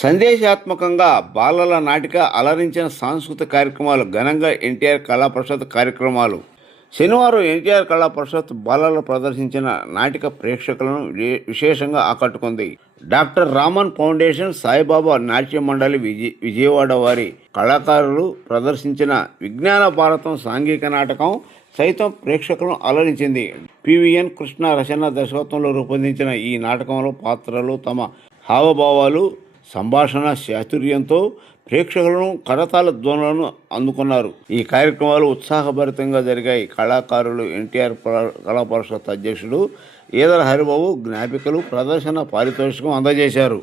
సందేశాత్మకంగా బాలల నాటిక అలరించిన సాంస్కృతిక కార్యక్రమాలు ఘనంగా ఎన్టీఆర్ కళా పరిషత్ కార్యక్రమాలు. శనివారం ఎన్టీఆర్ కళా పరిషత్ బాలలు ప్రదర్శించిన నాటిక ప్రేక్షకులను విశేషంగా ఆకట్టుకుంది. డాక్టర్ రామన్ ఫౌండేషన్, సాయిబాబా నాట్య మండలి విజయవాడ వారి కళాకారులు ప్రదర్శించిన విజ్ఞాన భారతం సాంఘిక నాటకం సైతం ప్రేక్షకులను అలరించింది. పివిఎన్ కృష్ణ రచన దర్శకత్వంలో రూపొందించిన ఈ నాటకంలో పాత్రలు తమ హావభావాలు, సంభాషణ చాతుర్యంతో ప్రేక్షకులను కరతాళ ధ్వనులను అందుకున్నారు. ఈ కార్యక్రమాలు ఉత్సాహభరితంగా జరిగాయి. కళాకారులు ఎన్టీఆర్ కళా పరిషత్ అధ్యక్షుడు ఈదర హరిబాబు జ్ఞాపికలు, ప్రదర్శన పారితోషికం అందజేశారు.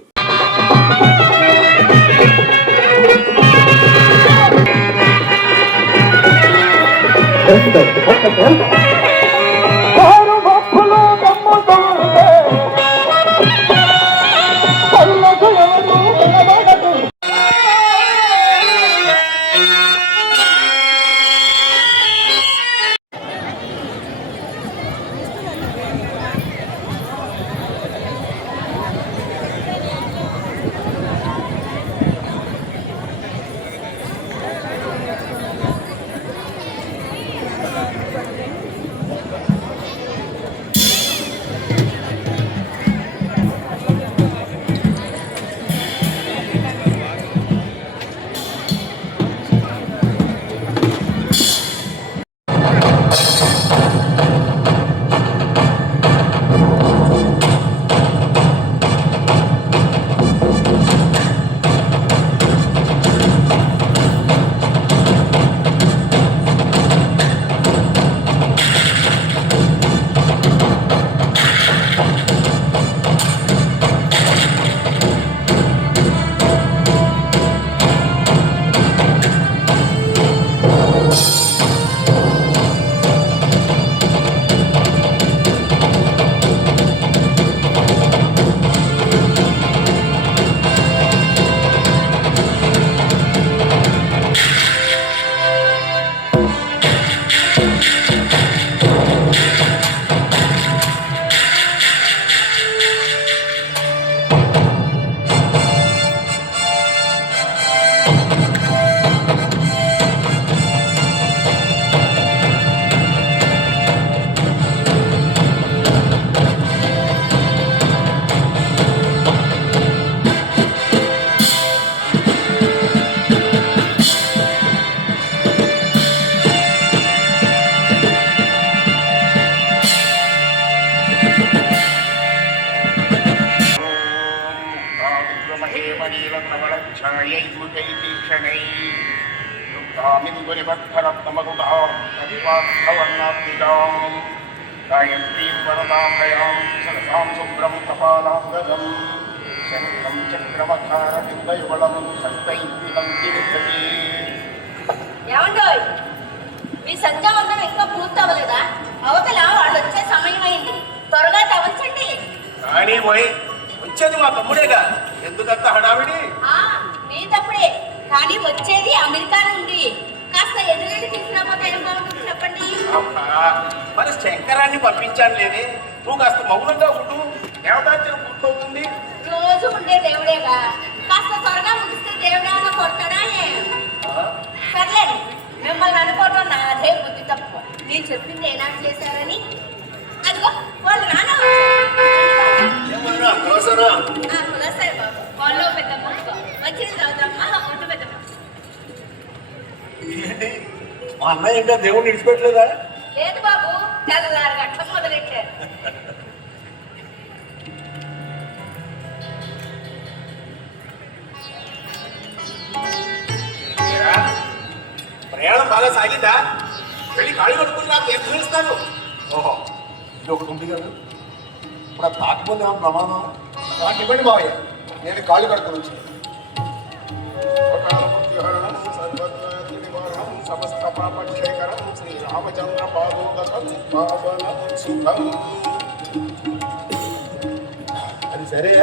మీ సంధ్యావందనం ఇంకా పూర్తి అవ్వలేదా? అవతల వాళ్ళు వచ్చే సమయం అయింది, త్వరగా తవ్వంచండి. కానీ పోయి వచ్చేది మా తమ్ముడేగా, ఎందుకంత హడావిడి? నీ తప్పుడే, కానీ వచ్చేది అమెరికా నుండి. కాస్త ఎదురెళ్ళి తీసుకురాపోతే ఏం బాగుంటుంది చెప్పండి. మరి శంకరాన్ని పంపించాను లేదే, నువ్వు కాస్త మౌనంగా ఉండు, దేవతార్చన పూర్తవుతుంది. రోజు ఉండే దేవుడేగా, కాస్త త్వరగా ముగిస్తే దేవుడేమన్నా కొడతాడా? సర్లేదు, మిమ్మల్ని అనుకోవడం నాదే బుద్ధి తప్పు. నేను చెప్పింది ఏనాడు చేశారని. అదిగో వాళ్ళు రానా కులాసాయి బాబు, వాళ్ళు పెద్దమ్మ మంచిది చదువుతామ్మా. ఒట్టు పెద్దమ్మ, మా అన్నయ్య ఇంకా దేవుడిని విడిచిపెట్టలేదా? లేదు బాబు, తెల్లవారు గట్ల మొదలెట్టారు. ప్రయాణం బాగా సాగిందా? వెళ్ళి కాళీ కట్టుకుని నాకు తీర్చిస్తాను. ఓహో, ఇది ఒకటి ఉంది కదా, ఇప్పుడు తాకపోతే ఏమన్నా ప్రమాదం? నాకు ఇవ్వండి బావయ్య, నేను కాళీ కట్టుకుని వచ్చి సమస్త పాపక్షేకరం శ్రీరామచంద్ర పాదోదకం పావనం సుఖం. అది సరే,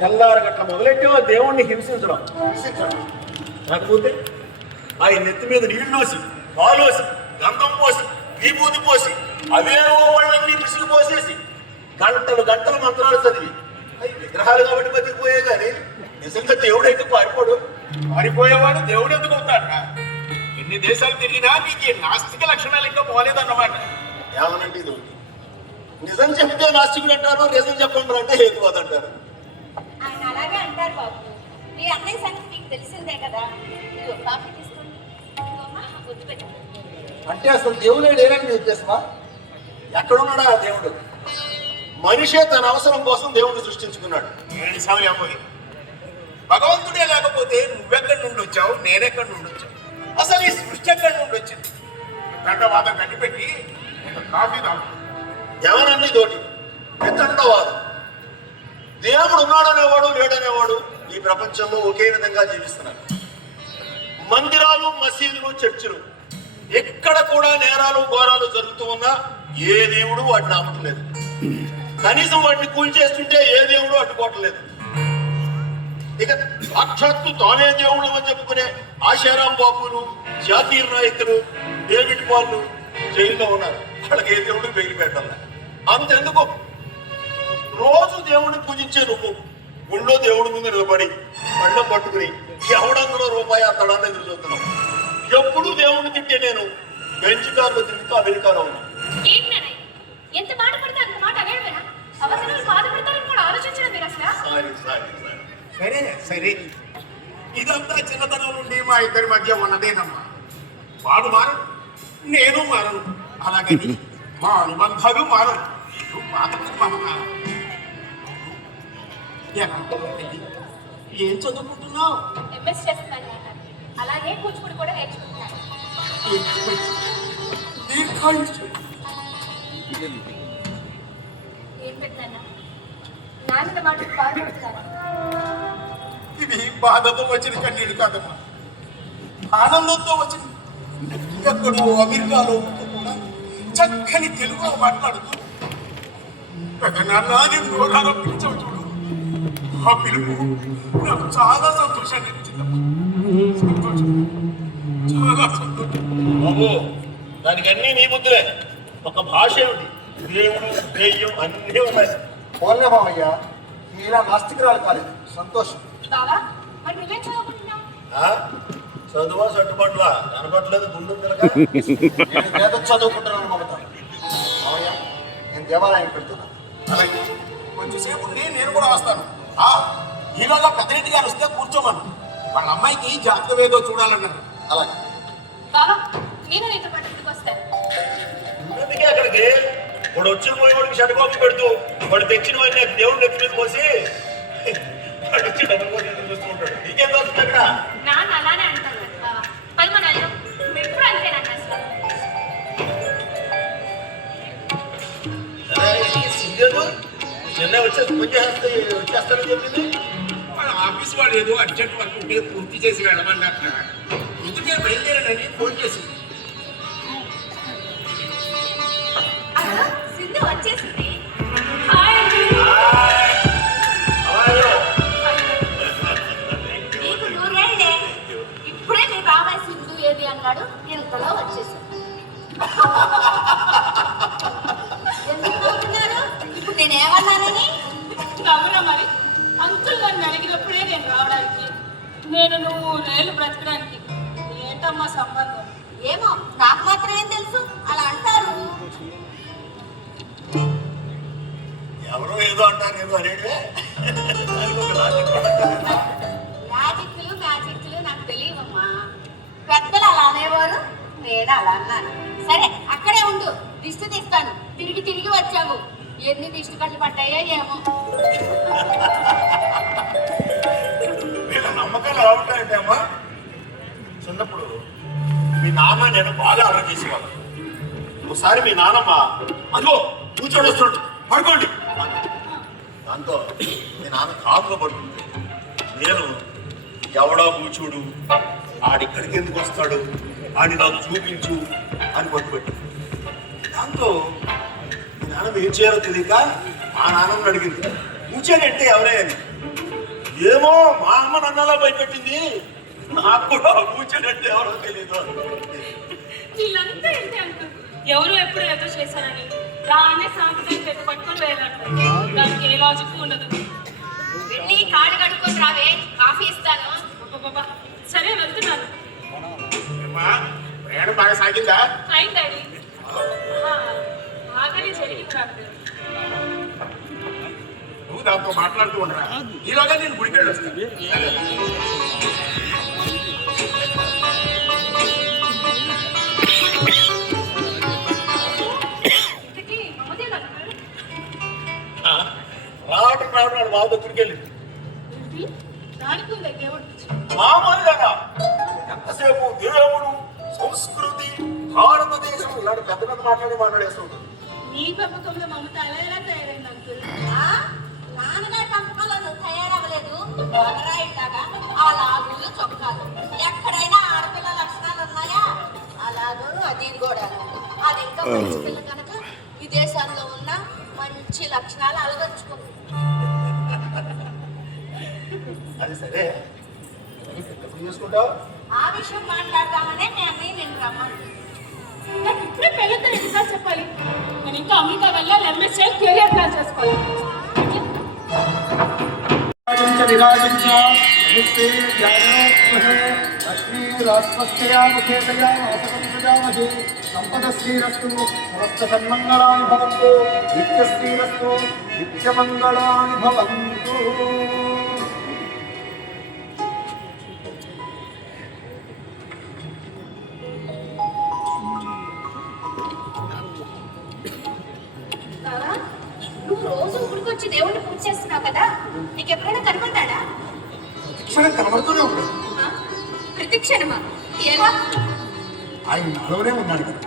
తెల్లారు గట్ల మొదలెట్టే దేవుణ్ణి హింసించడం కాకపోతే ఆయన నెత్తి మీద నీళ్ళోసి, పాలోసి, గంధం పోసి, విభూతి పోసి, అవేవో వాళ్ళన్నీ పిసికి పోసేసి గంటలు గంటలు మంత్రాలు చదివి అవి విగ్రహాలు కాబట్టి బతికిపోయే కానీ నిజంగా దేవుడైతే పారిపోడు. పారిపోయేవాడు దేవుడు ఎందుకు అవుతాడ? ఎన్ని దేశాలు తిరిగినా నీకు ఈ నాస్తిక లక్షణాలు ఇంకా పోలేదన్నమాట. ఏమనంటే ఇది నిజం చెప్తే నాస్తికుడు అంటారు, నిజం చెప్పండి అంటే హేతువాద అంటారు. ఆయన అలాగే అంటారు బాబు. మీ అన్నయ్య సంగతి మీకు తెలిసిందే కదా. ఇదిగో కాఫీ తీసుకోండి. ఇదిగో అమ్మా, గుర్తు పెట్టండి. అంటే అసలు దేవుడే లేరని నీ ఉద్దేశమా? ఎక్కడున్నాడా ఆ దేవుడు? మనిషే తన అవసరం కోసం దేవుడిని సృష్టించుకున్నాడు. ఏడు సమయం భగవంతుడే లేకపోతే నువ్వెక్కడి నుండి వచ్చావు, నేనెక్కడి నుండి వచ్చావు? అసలు ఈ సృష్టి ఎక్కడి నుండి వచ్చింది? గంటవాదం కట్టిపెట్టి కాఫీ తాగు. ఎవరన్నీ తోటి ఎత్తండవాదం. దేవుడు ఉన్నాడనేవాడు లేడనేవాడు ఈ ప్రపంచంలో ఒకే విధంగా జీవిస్తున్నారు. మందిరాలు, మసీదులు, చర్చిలు ఎక్కడ కూడా నేరాలు ఘోరాలు జరుగుతూ ఉన్నా ఏ దేవుడు వాటిని ఆపటం లేదు. కనీసం వాటిని కూల్చేస్తుంటే ఏ దేవుడు అడ్డుకోవటం లేదు. ఇక సాక్షాత్తు తానే దేవుడు అని చెప్పుకునే ఆశారాం బాబులు, జాతీర్ నాయకులు, డేవిడ్ పాల్లు జైల్లో ఉన్నారు. వాళ్ళకి ఏ దేవుడు బెయిల్ పెట్టాలి. అంతెందుకు రోజు దేవుడిని పూజించే నువ్వు గుళ్ళో దేవుడి ముందు నిలబడి పళ్ళం పట్టుకుని ఎవడందులో రూపాయి అత్తడాన్ని ఎదురు చూస్తున్నావు. ఎప్పుడు దేవుడిని తిట్టే నేను బెంచ్ కార్లో తిరుగుతూ అమెరికాలో ఉన్నా. ఎంత మాట పడితే అంత మాట అనేవేనా? అవసరాలు బాధపడతారని కూడా ఆలోచించడం మీరు అసలు. సరే సరే, ఇదంతా చిన్నతనం నుండి మా ఇద్దరి మధ్య ఉన్నదేనమ్మా. వాడు మారడు, నేను మారను, అలాగని మా అనుబంధాలు మారడు. ఏం చదువుకుంటున్నావు? ఎంఎస్ చేస్తున్నాను. అలాగే కూచిపూడి కూడా నేర్చుకుంటున్నాను. ఏం పెట్టాను? నాన్న మాటలు బాధపడుతున్నాను. ఇది బాధతో వచ్చిన కన్నీళ్ళు కాదమ్మా, ఆనందంతో వచ్చిన. ఎక్కడో అమెరికాలో కూడా చక్కని తెలుగులో మాట్లాడుతూ నాన్న నేను పిలిచావు చూడు. ఆ పిలుపు నాకు చాలా సంతోషాన్ని ఇచ్చిందమ్మా. సంతోషం, చాలా సంతోషం బాబు. దానికి అన్ని నీ బుద్ధులే. ఒక భాష ఏమిటి, దేవుడు, దెయ్యం అన్నీ ఉన్నాయి. పోలే బాబయ్య, మీలా నాస్తికురాలు కాలేదు. సంతోషం. బావా, మరి నువ్వేం చదువుకుంటున్నావు? చదువా సట్టుబాట్ల కనపట్లేదు, గుండు చదువుకుంటున్నాను మమత. బాబయ్య, నేను దేవాలయం పెడుతున్నా. అలాగే కొంచెంసేపు నేను కూడా వస్తాను. ఈలోగా పెద్దరెడ్డి గారు వస్తే కూర్చోమను. వాళ్ళ అమ్మాయికి జాతకం ఏదో చూడాలన్నారు. అలాగే బావా, నేను నీతో పాటు ఇంటికి వస్తాను. ఎందుకే అక్కడికి? వాడు వచ్చిన పోయేవాడికి షటకోపి పెడుతూ వాడు తెచ్చిన వాడిని దేవుడు నెత్తి మీద పోసి వాడు వచ్చి డబ్బులు పోసి చూస్తూ ఉంటాడు. నీకేం దోస్తుంది అక్కడ? నాన్న అలానే అంటాను బావా. పది మన ఎప్పుడు అంతే నాకు అసలు. నిన్న వచ్చేస్తానని చెప్పింది. వాళ్ళ ఆఫీస్ వాళ్ళు ఏదో అర్జెంట్ వర్క్ ఉంటే పూర్తి చేసి వెళ్ళమన్నట్టు ముందుకే బయలుదేరానని ఫోన్ చేసింది. సింధు వచ్చేసింది. నీకు నూరేళ్ళే. ఇప్పుడే మీ బాబాయ్ సింధు ఏది అన్నాడు, ఇంతలో వచ్చేసాడు. ఎందుకు నవ్వుతున్నారు? ఇప్పుడు నేనేమన్నానని? నవ్వురా మరి. అంకుల్ నన్ను అడిగినప్పుడే నేను రావడానికి, నేను నువ్వు నేలు బ్రతకడానికి ఏంటమ్మా సంబంధం? ఏమో, నాకు మాత్రం ఏం తెలుసు, అలా అంటారు. ఎవరో ఏదో అంటారు, ఏదో అనేది మ్యాజిక్లు నాకు తెలియవమ్మా. పెద్దలు అలా అనేవారు, నేను అలా అన్నాను. సరే అక్కడే ఉండు, దిష్టి తీస్తాను. తిరిగి తిరిగి వచ్చావు, ఎన్ని దిష్టి కట్లు పట్టాయో ఏమో. వీళ్ళ నమ్మకాలు ఎలా ఉంటాయంటే అమ్మా, చిన్నప్పుడు మీ నాన్న నేను బాగా అలా చేసేవాళ్ళు. ఒకసారి మీ నాన్నమ్మ అదిగో కూర్చోడు వస్తుంటు పడుకోండి. దాంతో మీ నాన్న కాపులో పడుతుంది. నేను ఎవడా కూర్చోడు, ఆడిక్కడికి ఎందుకు వస్తాడు, ఆడి నాకు చూపించు అని పట్టుబెట్టి. దాంతో మీ నాన్న ఏం చేయాలో తెలియక మా నాన్నని అడిగింది, కూర్చోడంటే ఎవరే అని. ఏమో మా అమ్మ నన్నలా భయపెట్టింది, నాకు కూడా కూర్చోడంటే ఎవరో తెలియదు. వీళ్ళంతా ఏంటి అంకుల్, ఎవరు ఎప్పుడు ఏదో చేశారని దాన్నే సాంప్రదాయం పెట్టి పట్టుకొని వెళ్ళారు. దానికి ఏ లాజిక్ ఉండదు. వెళ్ళి కాడు కడుక్కొని రావే, కాఫీ ఇస్తాను. అబ్బబ్బబ్బా. సరే వెళ్తున్నాను. ఏమ్మా, ప్రయాణం బాగా సాగిందా? అయింది డాడీ. ఆఖరి జరిగింది నాకు. నువ్వు దాంతో మాట్లాడుతూ ఉండరా, ఈలోగా నేను గుడికి వెళ్ళి వస్తాను. ఇంతకీ మమ్మదే అంటున్నారు. రావడం వాళ్ళ దగ్గరికి వెళ్ళింది. ఏంటి? దానికి ఉందా దేవుడు పిచ్చి? మామూలుగా ఎంతసేపు దేవుడు, సంస్కృతి, భారతదేశం ఇలాంటి పెద్ద పెద్ద మాట్లాడేస్తుంటుంది. నీ పెంపకంలో మమత అలా ఎలా తయారైంది అంకుల్? ఆ, నాన్నగారి పంపకంలో నువ్వు తయారవ్వలేదు. మగరాయిలాగా ఆ లాగులు చొక్కాలు. ఎక్కడైనా ఆడపిల్ల లక్షణాలు ఉన్నాయా? అలాగూ అది కూడా. అది ఇంకా మంచి పిల్ల కనుక విదేశాల్లో ఉన్న మంచి లక్షణాలు అలగర్చుకుంది. అది సరే, ఎప్పుడు చూసుకుంటావు? ఆ విషయం మాట్లాడదామనే మీ అన్నయ్య నేను రమ్మను. నాకు ఇప్పుడే పెళ్ళితో ఎన్నిసార్లు చెప్పాలి? నేను ఇంకా అమెరికా వెళ్ళాలి, ఎంఎస్ చేయాలి, కెరియర్ ప్లాన్ చేసుకోవాలి. సంపదశ్రీరస్తు సమస్త సన్మంగళాని భవంతు, నిత్యశ్రీరస్తు నిత్యమంగళాని భవంతు. బావా, నువ్వు రోజు గుడికొచ్చి దేవుణ్ణి పూజ చేస్తున్నావు కదా, నీకు ఎప్పుడైనా కనపడతాడా? క్షణం కనబడుతూనే ఉంటాడు. ఆ? ప్రతి క్షణమా? ఎలా? ఆయన నాలోనే ఉన్నాడు కదా.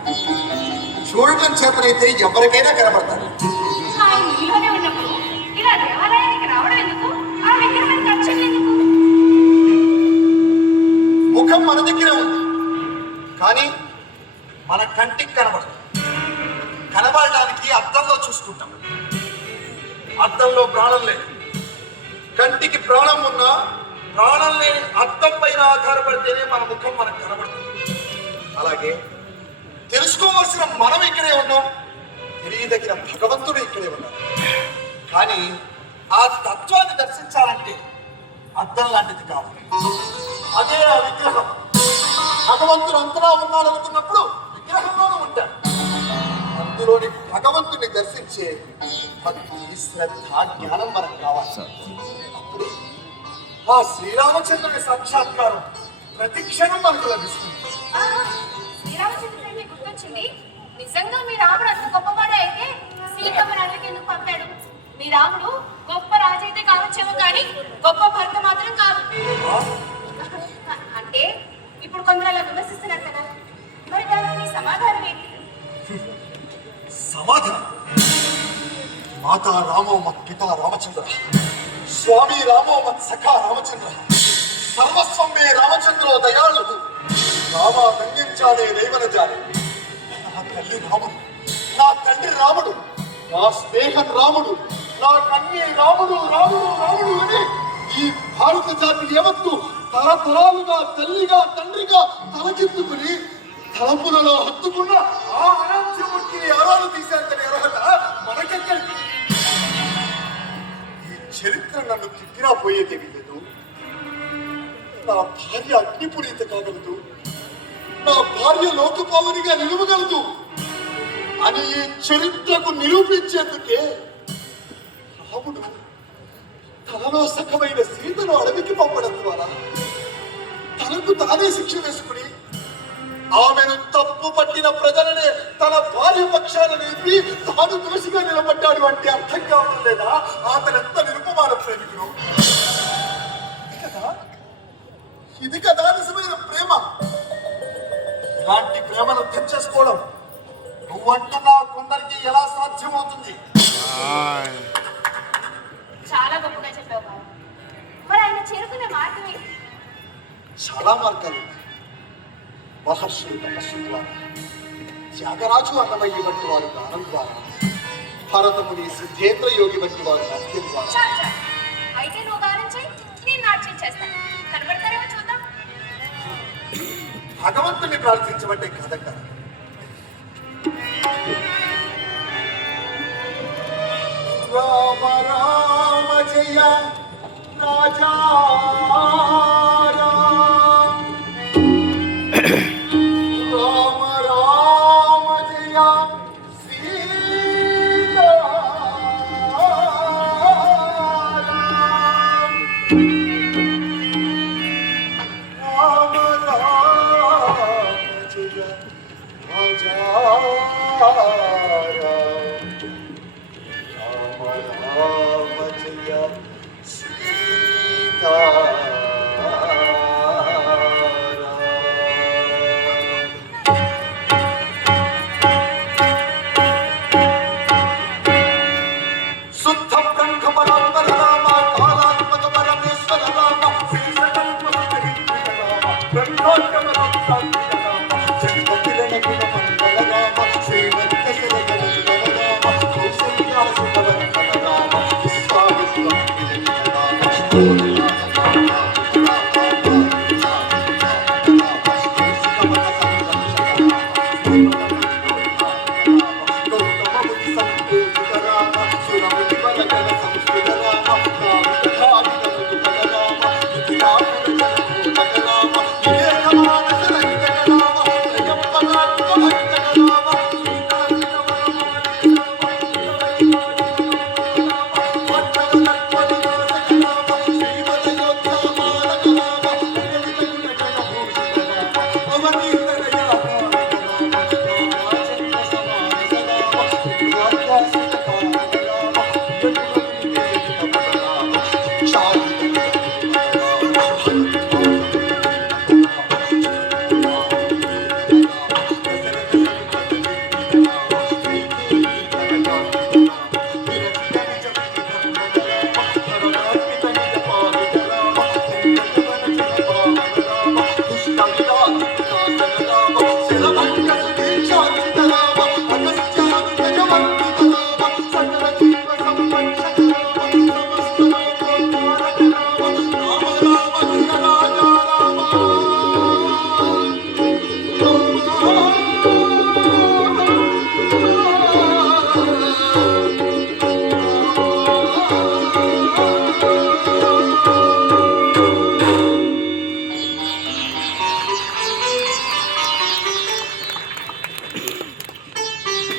చూడటం చేతనైతే ఎవరికైనా కనబడతాడు. ఆయన నీలోనే ఉన్నప్పుడు ఇలా దేవాలయానికి రావడం ఎందుకు? ఆ విగ్రహానికి అర్చన ఎందుకు? ముఖం మన దగ్గరే ఉంది, కానీ మన కంటికి కనబడదు. కనబడడానికి అద్దంలో చూసుకుంటాం. అద్దంలో ప్రాణం లేదు. కంటికి ప్రాణం ఉన్నా ప్రాణం లేని అద్దం పైన ఆధారపడితేనే మన ముఖం మనకు కనబడుతుంది. అలాగే తెలుసుకోవాల్సిన మనం ఇక్కడే ఉన్నాం, తెలియదగిన భగవంతుడు ఇక్కడే ఉన్నాడు. కానీ ఆ తత్వాన్ని దర్శించాలంటే అద్దం లాంటిది కావాలి. అదే ఆ విగ్రహం. భగవంతుడు అంతలా ఉన్నాడు అనుకున్నప్పుడు విగ్రహంలోనూ ఉంటాడు. అందులోని భగవంతుని దర్శించే భక్తి, శ్రద్ధ, జ్ఞానం మనకు కావాలి. అప్పుడు ఆ శ్రీరామచంద్రుని సాక్షాత్కారం ప్రతి క్షణం మనకు లభిస్తుంది. ఆ, శ్రీరామచంద్రుడు మీకు గుర్తొచ్చింది. నిజంగా మీ రాముడు అంత గొప్పవాడే అయితే సీతమ్మని అడవికి ఎందుకు పంపాడు? మీ రాముడు గొప్ప రాజు అయితే కావచ్చేమో కానీ గొప్ప భర్త మాత్రం కాదు. అంటే ఇప్పుడు కొందరు అలా విమర్శిస్తున్నారు కదా, మరి దానికి మీ సమాధానం ఏంటి? సమాధానం మాతా రామో మత్ పితా రామచంద్ర, స్వామి రామో మత్ సఖా రామచంద్ర, సర్వస్వం మే రామచంద్రో దయాళు, రామ దండించాడే దైవనజాడే. నా తల్లి రాముడు, నా తండ్రి రాముడు, నా స్నేహం రాముడు, నా కన్య రాముడు, రాముడు రాముడు అని ఈ భారత జాతి యావత్తు తరతరాలుగా తల్లిగా తండ్రిగా తలకెత్తుకుని తలపులలో హత్తుకున్న ఆ అనాథ్యమూర్తిని ఎవరు తీసేంతని అర్హత మనకెక్కడికి? ఈ చరిత్ర నన్ను తిప్పినా పోయేదేమీ లేదు. నా భార్య అగ్నిపురీత కాగలదు, నా భార్య లోకపావనిగా నిలువగలదు అని ఈ చరిత్రకు నిరూపించేందుకే రాముడు తనలో సఖమైన సీతను అడవికి పంపడం ద్వారా తనకు తానే శిక్ష వేసుకుని ఆమెను తప్పు పట్టిన ప్రజలనే తన భార్య పక్షాన నిలిపి తాను దోషిగా నిలబడ్డాడు అంటే అర్థం కావడం లేదా? అతను ఎంత నిరుపమాన ప్రేమికుడు! ఇది కదా నిజమైన ప్రేమ. ఇలాంటి ప్రేమను తెచ్చేసుకోవడం నువ్వంటున్నా కొందరికి ఎలా సాధ్యమవుతుంది? చాలా గొప్పగా చెప్పావు బాబు. మరి ఆయన చేరుకునే మార్గం ఏంటి? చాలా మార్గాలు ఉన్నాయి. మహర్షులు తపస్సు ద్వారా, త్యాగరాజు అన్నమయ్య వంటి వారు దానం ద్వారా, భరతముని సిద్ధేంద్ర యోగి వంటి వారు నాట్యం ద్వారా. చాలు చాలు. అయితే నువ్వు గానం చేయి, నేను నాట్యం చేస్తాను. కనబడతారేమో చూద్దాం. భగవంతుని ప్రార్థించబట్టే కాదంటారు. రామ రామ జయ రాజా రామ రామ జయ సీతా రామ రామ జయ రాజా రామ రామ జయ సీతా శుద్ధ బ్రహ్మ పరాత్పర రామ కాలాత్మక పరమేశ్వర రామ శ్రీశకల్ప రామ బ్రహ్మోత్తమ రామ జగత్తులను గుణ మంగళ రామ శ్రీమత్త శరగణ రామ కౌసల్యాసుతవర్ధన రామ విశ్వామిత్ర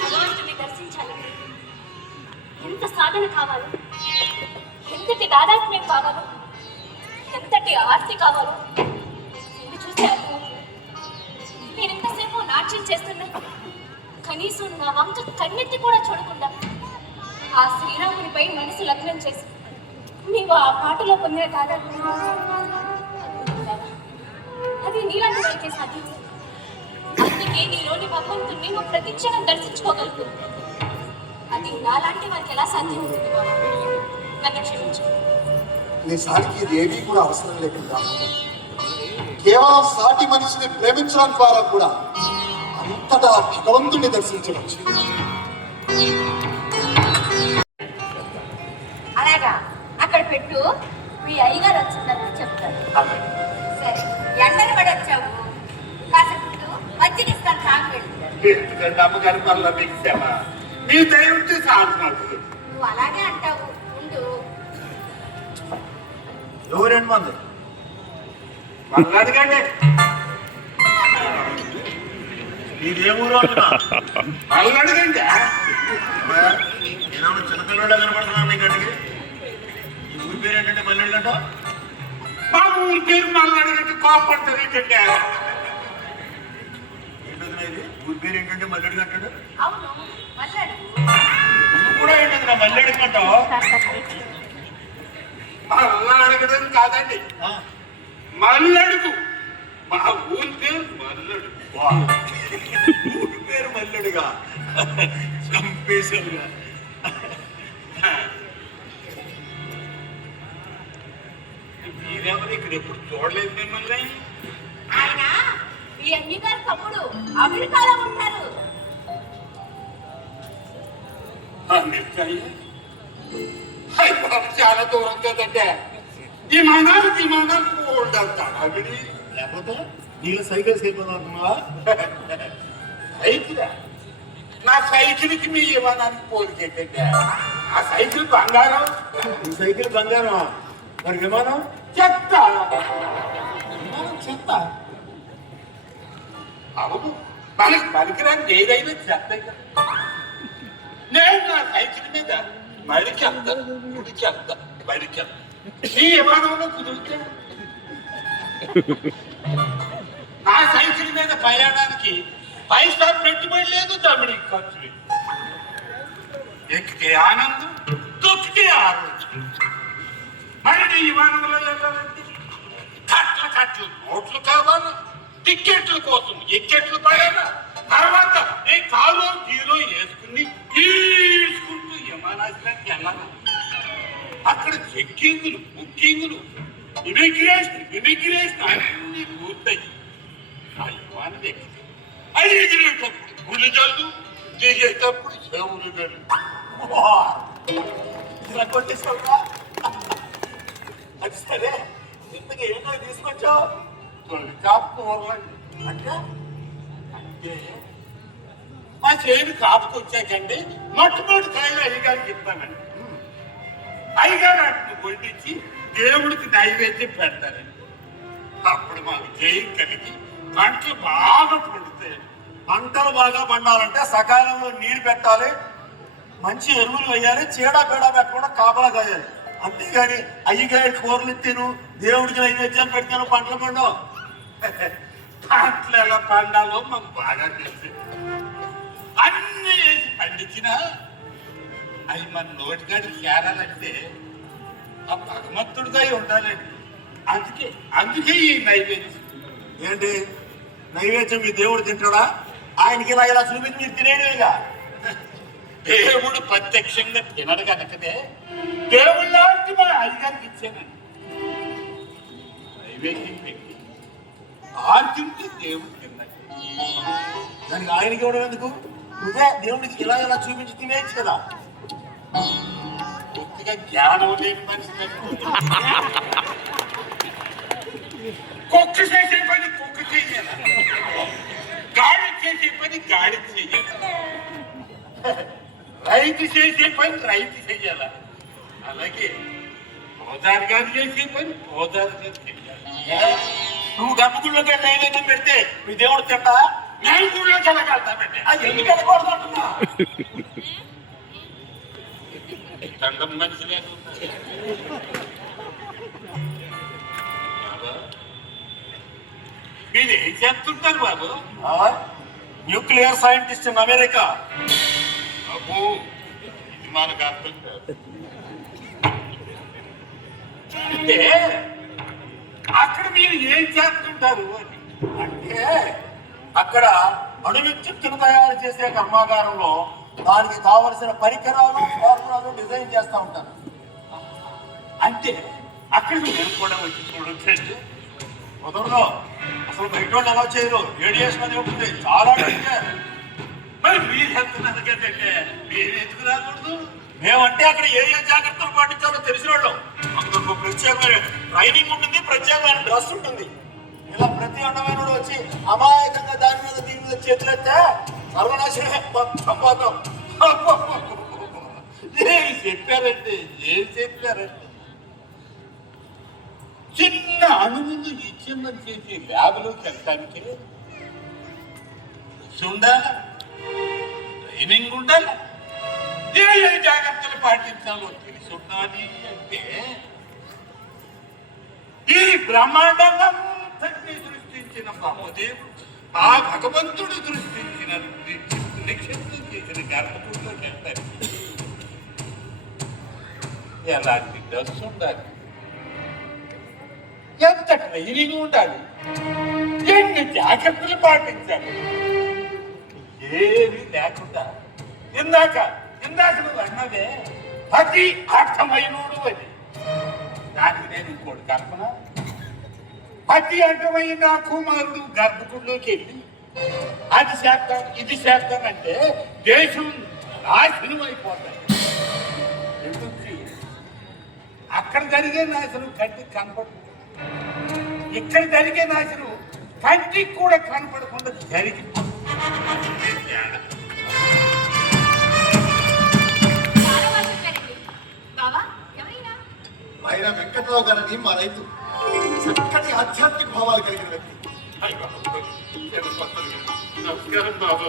భగవంతుని దర్శించాలంటే ఎంత సాధన కావాలి, ఎంతటి దాదాత్మ్యం కావాలో, ఎంతటి ఆర్తి కావాలో ఇది చూస్తే అర్థమవుతుంది. నేను ఎంతసేపు నాట్యం చేస్తున్నా కనీసం నా వంక కన్నెత్తి కూడా చూడకుండా ఆ శ్రీరామునిపై మనసు లగ్నం చేసి నీవు ఆ పాటలో పొందిన దాదాత్మ్యం అది నీలాంటి వారికే సాధ్యం. అందుకే నీలోని భగవంతుణ్ణి నువ్వు ప్రతిక్షణం దర్శించుకోగలుగుతుంది. అది నాలాంటి వారికి ఎలా సాధ్యం అవుతుంది బాబా? నన్ను క్షమించు. నిజానికి ఇది ఏమీ కూడా అవసరం లేకుండా కేవలం సాటి మనిషిని ప్రేమించడం ద్వారా కూడా అంతటా భగవంతుని దర్శించవచ్చు. అలాగా అక్కడ పెట్టు, మీ అయ్యగారు వచ్చిందని చెప్తారు. సరే, ఎండని పడి వచ్చావు, కాసేపు మజ్జిగిస్తాను తాగు వెళ్తారు. ఎందుకంటే అమ్మగారి పనుల మీకు సేవ మీ దయ ఉంటే చాలు నాకు. నువ్వు అలాగే అంటావు, ఉండు. ఎవరండి మంది మళ్ళీ అడగండి. ఇదేమూరు మళ్ళీ అడగండి. నేను చిన్నపిల్లడా కనపడుతున్నాను నీకు అడిగి. ఈ ఊరి పేరు ఏంటంటే మళ్ళీ అడగంట. మా ఊరి పేరు మళ్ళీ అడగంటే కోపడతారు ఏంటంటే. ఏంటది ఇది ఊరి పేరు ఏంటంటే మళ్ళీ అడిగంటాడు. అవును, మళ్ళీ అడుగు. నువ్వు కూడా ఏంటది నా మళ్ళీ అడగంటావు. మళ్ళా అడగడం కాదండి, మళ్ళీ అడుగు. మా ఊరి పేరు మల్లడు. ఊరి పేరు మల్లడుగా చంపేశాడుగా. మీరేమో ఇక్కడ ఎప్పుడు చూడలేదు మిమ్మల్ని. ఆయన ఈ అయ్యగారు తమ్ముడు అమెరికాలో ఉంటారు. చాలా దూరం కదంటే విమానాలు కోల్డ్ అంటాడు అవిడి. లేకపోతే నీళ్ళ సైకిల్ సేపుతున్నావా? సైకిల్ నా సైకిల్కి మీ విమానానికి పోలికేటంటే ఆ సైకిల్ బంగారం. ఈ సైకిల్ బంగారం మరి విమానం చెత్త, విమానం చెత్త. అవును, మనకి పనికిరాని ఏదైనా చెత్త. నేను నా సైకిల్ మీద మడికెళ్తా, గుడికెళ్తా, బడికెళ్తా. నీ విమానంలో కుదిరితే నా సైకిల్ మీద ప్రయాణానికి పైసా పెట్టుబడి లేదు, తమిళ ఖర్చు లేదు. ఎక్కితే ఆనందం, తొక్కితే ఆరోగ్యం. మరి నీ విమానంలో వెళ్ళాలంటే కట్ల నోట్లు కావాలా, టిక్కెట్ల కోసం ఎక్కెట్లు పడాలా, తర్వాత నీ కాలో గీలో వేసుకుని ఈసుకుంటూ విమానాశ్రయానికి వెళ్ళాలా. అక్కడ చెక్కింగులు, బుక్కింగులు, ఇమిగ్రేషన్ అన్ని పూర్తయి ఆ విమానం ఎక్కితే అది ఎగిరేటప్పుడు గుళ్ళు జల్లు, దిగేటప్పుడు చెవులు జల్లు. ఇలా కొట్టేసుకోగా. అది సరే, ఇంతకీ ఏమో తీసుకొచ్చావు? అంటే అంటే మా చేను కాపుకొచ్చాకండి మొట్టమొదటి కాయలు అయ్యగారికి చెప్తానండి. అయ్యగారు వాటిని వండించి దేవుడికి నైవేద్యం పెడతారండి. అప్పుడు మాకు జయం కలిగి పంటలు బాగా పండుతాయి. పంటలు బాగా పండాలంటే సకాలంలో నీరు పెట్టాలి, మంచి ఎరువులు వేయాలి, చీడ పేడ పెట్టకుండా కాపలా కాయాలి. అంతేగాని అయ్యగారి కూరలు ఎత్తాను, దేవుడికి నైవేద్యం పెడతాను, పంటలు పండవు. పంటలు ఎలా పండాలో మాకు బాగా తెలుసు. అన్ని వేసి పండించినా అవి మన నోటికాడికి చేరాలంటే ఆ భగవంతుడిగా ఉండాలండి. అందుకే ఈ నైవేద్యం. ఏంటి నైవేద్యం? మీ దేవుడు తింటాడా? ఆయనకి ఇలా చూపించి మీరు తినేదేగా. దేవుడు ప్రత్యక్షంగా తినడు కనుకనే దేవుడు లాంటి మా అయ్యగారికి ఇచ్చానండి. నైవేద్యం పెట్టి ఆర్తింటే దేవుడు తిన్నాడు. దానికి ఆయనకి ఇవ్వడం ఎందుకు? నువ్వే దేవుడికి ఇలా చూపించి తినేయచ్చు కదా. పూర్తిగా జ్ఞానం లేని మనిషి కుక్క చేసే పని కుక్క చేయాలి, గాడి చేసే పని గాడి చేయాలి, రైతు చేసే పని రైతు చెయ్యాల. అలాగే గోదావరి గారు చేసే పని గోదావరి గారు చెయ్యాలి. నువ్వు గర్భగుడిలోకి నైవేద్యం పెడితే మీ దేవుడు తింటా? నేను గుడిలోకి వెళ్ళగలుగుతా పెట్టే. అది ఎందుకు వెళ్ళకూడదు అంటున్నా? దండం మనిషి లేదు. మీరు ఏం చేస్తుంటారు బాబు? Nuclear scientist in America. అబ్బో, ఇది మనకు అర్థం కాదు. అంటే అక్కడ మీరు ఏం చేస్తుంటారు అని అంటే, అక్కడ అణు విద్యుత్తును తయారు చేసే కర్మాగారంలో దానికి కావలసిన పరికరాలు, ఫార్ములాలు డిజైన్ చేస్తూ ఉంటారు. అంటే అక్కడ మీరు కూడా వచ్చి చూడొచ్చండి. కుదరదు, అసలు బయట వాళ్ళు ఎలా చేయరు. రేడియేషన్ అది ఉంటుంది, చాలా డేంజర్. మరి మీరు వెళ్తున్నారు కదంటే మీరు ఎందుకు రాకూడదు? మేమంటే అక్కడ ఏ జాగ్రత్తలు పాటించాలో తెలిసిన వాళ్ళం. అందుకు ప్రత్యేకమైన ట్రైనింగ్ ఉంటుంది, ప్రత్యేకమైన డ్రెస్ ఉంటుంది. ఇలా ప్రతి అన్నమైన వచ్చి అమాయకంగా దాని మీద దీని మీద చేతులెత్తే సర్వనాశనమే, మొత్తం పోతాం. ఏం చెప్పారంటే చిన్న అణువును నిత్యమని చేసి ల్యాబ్లోకి వెళ్ళడానికి ఉండాలి, ట్రైనింగ్ ఉండాలి, ఏ జాగ్రత్తలు పాటించాలో తెలిసి ఉండాలి. అంటే ఈ బ్రహ్మాండాన్ని సృష్టించిన బ్రహ్మదేవుడు, ఆ భగవంతుడు సృష్టించిన నిక్షిప్తం చేసిన గర్భకుడిలోకి వెళ్తారు. ఎలాంటి డ్రెస్ ఉండాలి, ఎంత ట్రైనింగ్ ఉండాలి, ఎన్ని జాగ్రత్తలు పాటించాలి, ఏది లేకుండా ఇందాక నువ్వు అన్నదే అతి అర్థమైనోడు అని. దానికి నేను ఇంకోటి కల్పన. అతి అర్థమైన నా కుమారుడు గర్భకుడిలోకి వెళ్ళి అది చేద్దాం ఇది చేద్దాం అంటే దేశం నాశనం అయిపోతాయి. అక్కడ జరిగే నాశనం కంటికి కనపడుతుంది, ఇక్కడ జరిగే నాశనం కంటికి కూడా కనపడకుండా జరిగింది. ఆయన వెంకట్రావు గారని మా రైతు చక్కటి ఆధ్యాత్మిక భావాలు కలిగిన వ్యక్తి. నమస్కారం బాబు.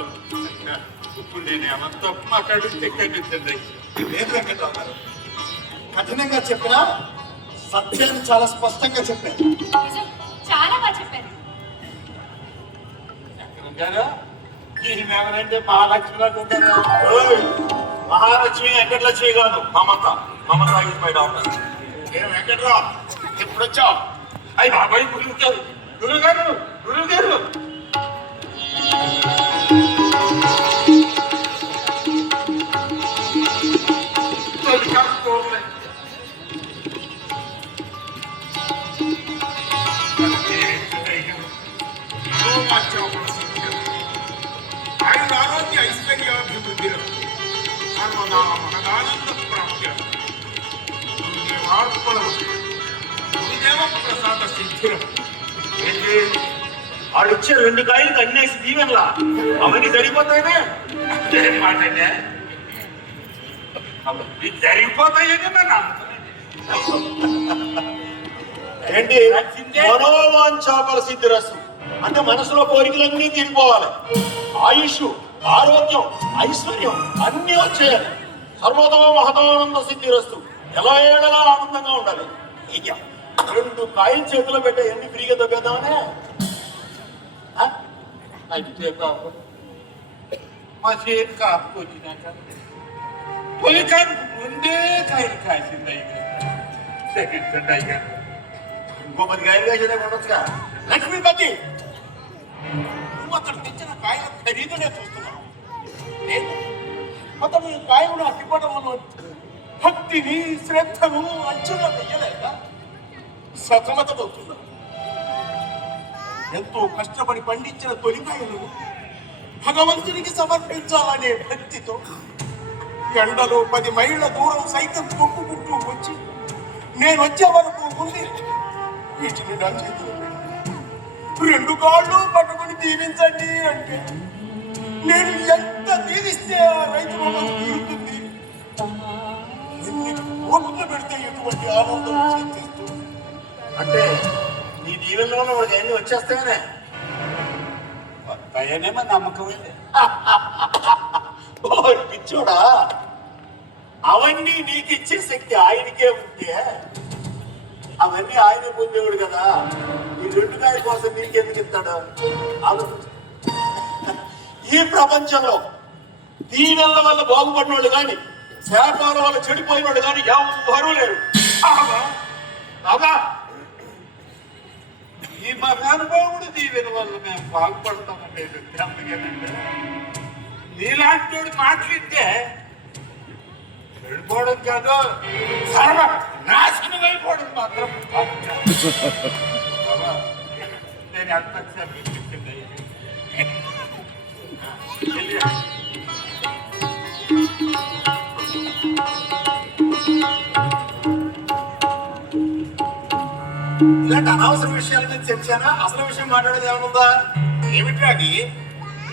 ఇప్పుడు నేను ఏమన్నా తప్పు మాట్లాడితే ఖండించండి. లేదు వెంకట్రావు గారు, కఠినంగా చెప్పినా సత్యాన్ని చాలా స్పష్టంగా చెప్పారు. నిజం, చాలా బాగా చెప్పారు. గారు ఈయన ఎవరంటే మహాలక్ష్మిలాగా ఉంటారు. మహాలక్ష్మి వెంకటలక్ష్మి కాదు, మమత. మమత ఇస్ మై డాక్టర్. ఏం వెంకట్రావు ఎప్పుడు వచ్చావు? అయ్యి బాబాయ్ గురుగారు గురుగారు గురుగారు ఆరోగ్య ఐశ్వర్యాభివృద్ధి సర్వదా మహదానంద ప్రాప్తి గురుదేవ ప్రసాద సిద్ధిరం. ఆడిచ్చే 2 కాయలకు అన్నేసి దీవెనలా అవన్నీ సరిపోతాయినే. ఏం మాటనే అవన్నీ జరిగిపోతాయని నన్ను ఏంటి మనోవాంఛాపల సిద్ధిరస్తు అంటే మనసులో కోరికలన్నీ తీరిపోవాలి. ఆయుష్, ఆరోగ్యం, ఐశ్వర్యం అన్నీ వచ్చేయాలి. సర్వతో మహదానంద సిద్ధిరస్తు. ఎలా ఏడలా ఆనందంగా ఉండాలి. ఇక 2 కాయలు చేతిలో పెట్టే ఎన్ని ఫ్రీగా దొబ్బేద్దామనే. అయితే బాబు మా చేతి కాపుకు వచ్చినాక తొలికానికి ముందే కాయలు కాసింది అయ్యా. సెకండ్ అయ్యా ఇంకో 10 కాయలు వేసేదే ఉండొచ్చుగా. లక్ష్మీపతి, నువ్వు అతను తెచ్చిన కాయల ఖరీదునే చూస్తున్నావు. నేను అతను ఈ కాయలను అడ్డుకోవడంలో భక్తిని శ్రద్ధను అంచనా వెయ్యలేక సతమతమవుతున్నావు. ఎంతో కష్టపడి పండించిన తొలికాయలు భగవంతునికి సమర్పించాలనే భక్తితో ఎండలో 10 మైళ్ళ దూరం సైతం తొక్కుకుంటూ వచ్చి నేను వచ్చే వరకు ఉంది వీటిని నా చేతిలో పెట్టి 2 కాళ్ళు పట్టుకుని దీవించండి అంటే నేను ఎంత దీవిస్తే ఆ రైతు రుణం తీరుతుంది. ఎన్ని కోట్లు పెడితే ఎటువంటి ఆనందం చెందిస్తుంది. అంటే నీ దీవెనలో వాడికి అన్ని వచ్చేస్తాయనే. వస్తాయనేమో నమ్మకం ఉంది. పిచ్చోడా, అవన్నీ నీకు ఇచ్చే శక్తి ఆయనకే ఉంటే అవన్నీ ఆయన పొందేవాడు కదా. ఈ 2 కాయల కోసం నీకెందుకు ఇస్తాడు? ఆలోచించు. ఈ ప్రపంచంలో దీవెనల వల్ల బాగుపడిన వాళ్ళు కానీ శాపాల వల్ల చెడిపోయిన వాళ్ళు కానీ ఎవరూ లేరు. బాబా, ఈ మహానుభావుడు దీవెన వల్ల మేము బాగుపడతామనేది అందుకేనండి. నీలాంటి మాట్లాడితే వెళ్ళిపోవడం కాదు, సర్వ నాశనం అయిపోవడం మాత్రం బాబా, నేను ఎంత చెప్పింది ఇలాంటి అనవసర విషయాల మీద చర్చానా? అసలు విషయం మాట్లాడేది ఏమనుందా? ఏమిట్రా అది?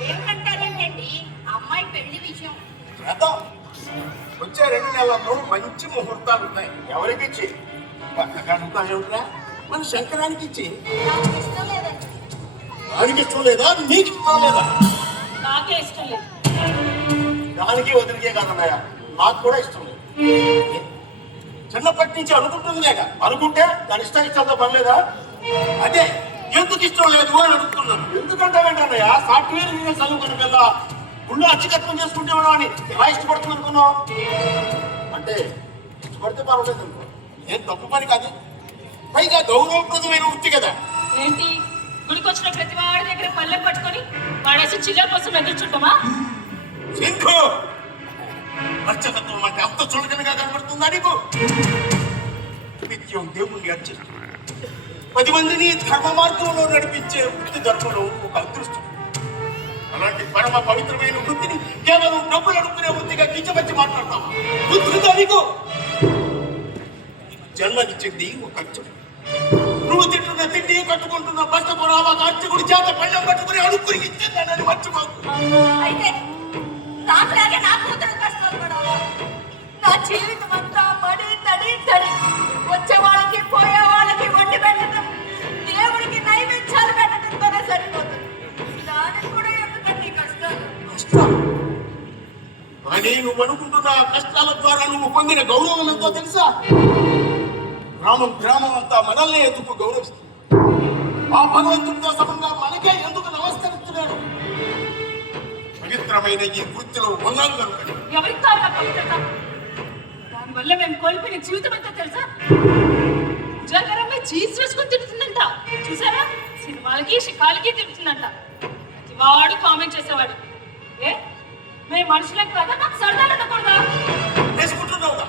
ఏమంటారేంటండి అమ్మాయి పెళ్లి విషయం? చేద్దాం. వచ్చే 2 నెలల్లో మంచి ముహూర్తాలు ఉన్నాయి. ఎవరికి ఇచ్చి? పక్కకంతా ఏమిట్రా? మన శంకరానికి ఇచ్చి. నాకు ఇష్టం లేదండి. దానికి ఇష్టం లేదా? నీకు ఇష్టం లేదా? నాకే ఇష్టం లేదు. దానికి వదిలికే కాదన్నాయా, నాకు కూడా ఇష్టం లేదు. చిన్నప్పటి నుంచి అనుకుంటుందిలేగా. అనుకుంటే దాని ఇష్టాలతో పని లేదా? అదే ఎందుకు ఇష్టం లేదు అని అడుగుతున్నాను. ఎందుకంటే ఏంటన్నయ్యా, సాఫ్ట్వేర్ ఇంజనీర్ చదువుకున్న పిల్ల గుళ్ళు అచ్చికత్వం చేసుకుంటే అని ఎలా ఇష్టపడుతుంది అనుకున్నావు? అంటే ఇష్టపడితే పర్వాలేదు అనుకో. ఏం తప్పు పని కాదు. పైగా గౌరవప్రదమైన వృత్తి కదా. ఏంటి, గుడికొచ్చిన ప్రతి వాడి దగ్గర పళ్ళెం పట్టుకొని వాడేసి చిల్లర కోసం ఎదురు చుట్టమా? సింధు, అర్చకత్వం అంటే అంత చులకనగా కనబడుతుందా నీకు? నిత్యం దేవుణ్ణి అర్చిస్తూ 10 మందిని ధర్మ మార్గంలో నడిపించే వృత్తి ధర్మంలో ఒక అదృష్టం. అలాంటి పరమ పవిత్రమైన వృత్తిని కేవలం డబ్బులు అడుక్కునే వృత్తిగా కించపరిచి మాట్లాడతాం. బుద్ధుందా నీకు? జన్మనిచ్చింది ఒక అర్చకుడు. నువ్వు తింటున్న తిండి, కట్టుకుంటున్న బట్ట కూడా ఒక అర్చకుడి చేత పళ్ళెం పట్టుకుని అడుక్కుని ఇచ్చిందని మర్చిపోకు. అయితే నాకులాగే నా కూతురు కష్టాలు పడాలా? నా జీవితం అంతా పడి తడి తడి వచ్చే నువ్వు అనుకుంటున్న ఆ కష్టాల ద్వారా నువ్వు పొందిన గౌరవం ఎంతో తెలుసా? గ్రామం అంతా మనల్ని ఎందుకు గౌరవిస్తుంది? ఆ భగవంతుడితో సమంగా మనకే ఎందుకు నమస్కరిస్తున్నాడు? పవిత్రమైన ఈ వృత్తిలో ఉన్నాను కనుక. ఎవరితో నా పవిత్రత? దానివల్ల మేము కోల్పోయిన జీవితం ఎంతో తెలుసా? జాగరంగా చీజ్ వేసుకొని తిరుగుతుందంట. చూసారా? సినిమాలకి షికాలకి తిరుగుతుందంట. వాడు కామెంట్ చేసేవాడు, ఏ మేము మనుషులం కదా, నాకు సరదాలు ఉండకూడదా? చేసుకుంటున్నావుగా,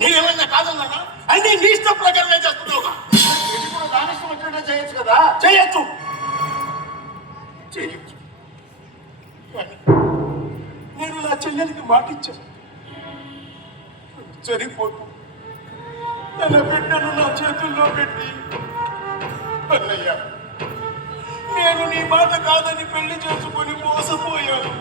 నేనేమన్నా కాదన్నానా? అన్ని నీ ఇష్టం ప్రకారమే చేస్తున్నావుగా. దానిష్టం వచ్చినట్టే చేయొచ్చు కదా. చేయొచ్చు. కానీ నేను నా చెల్లెలికి మాటిచ్చాను, సరిపోతూ తన బిడ్డను నా చేతుల్లో పెట్టి, అన్నయ్య నేను నీ మాట కాదని పెళ్లి చేసుకొని మోసపోయాను.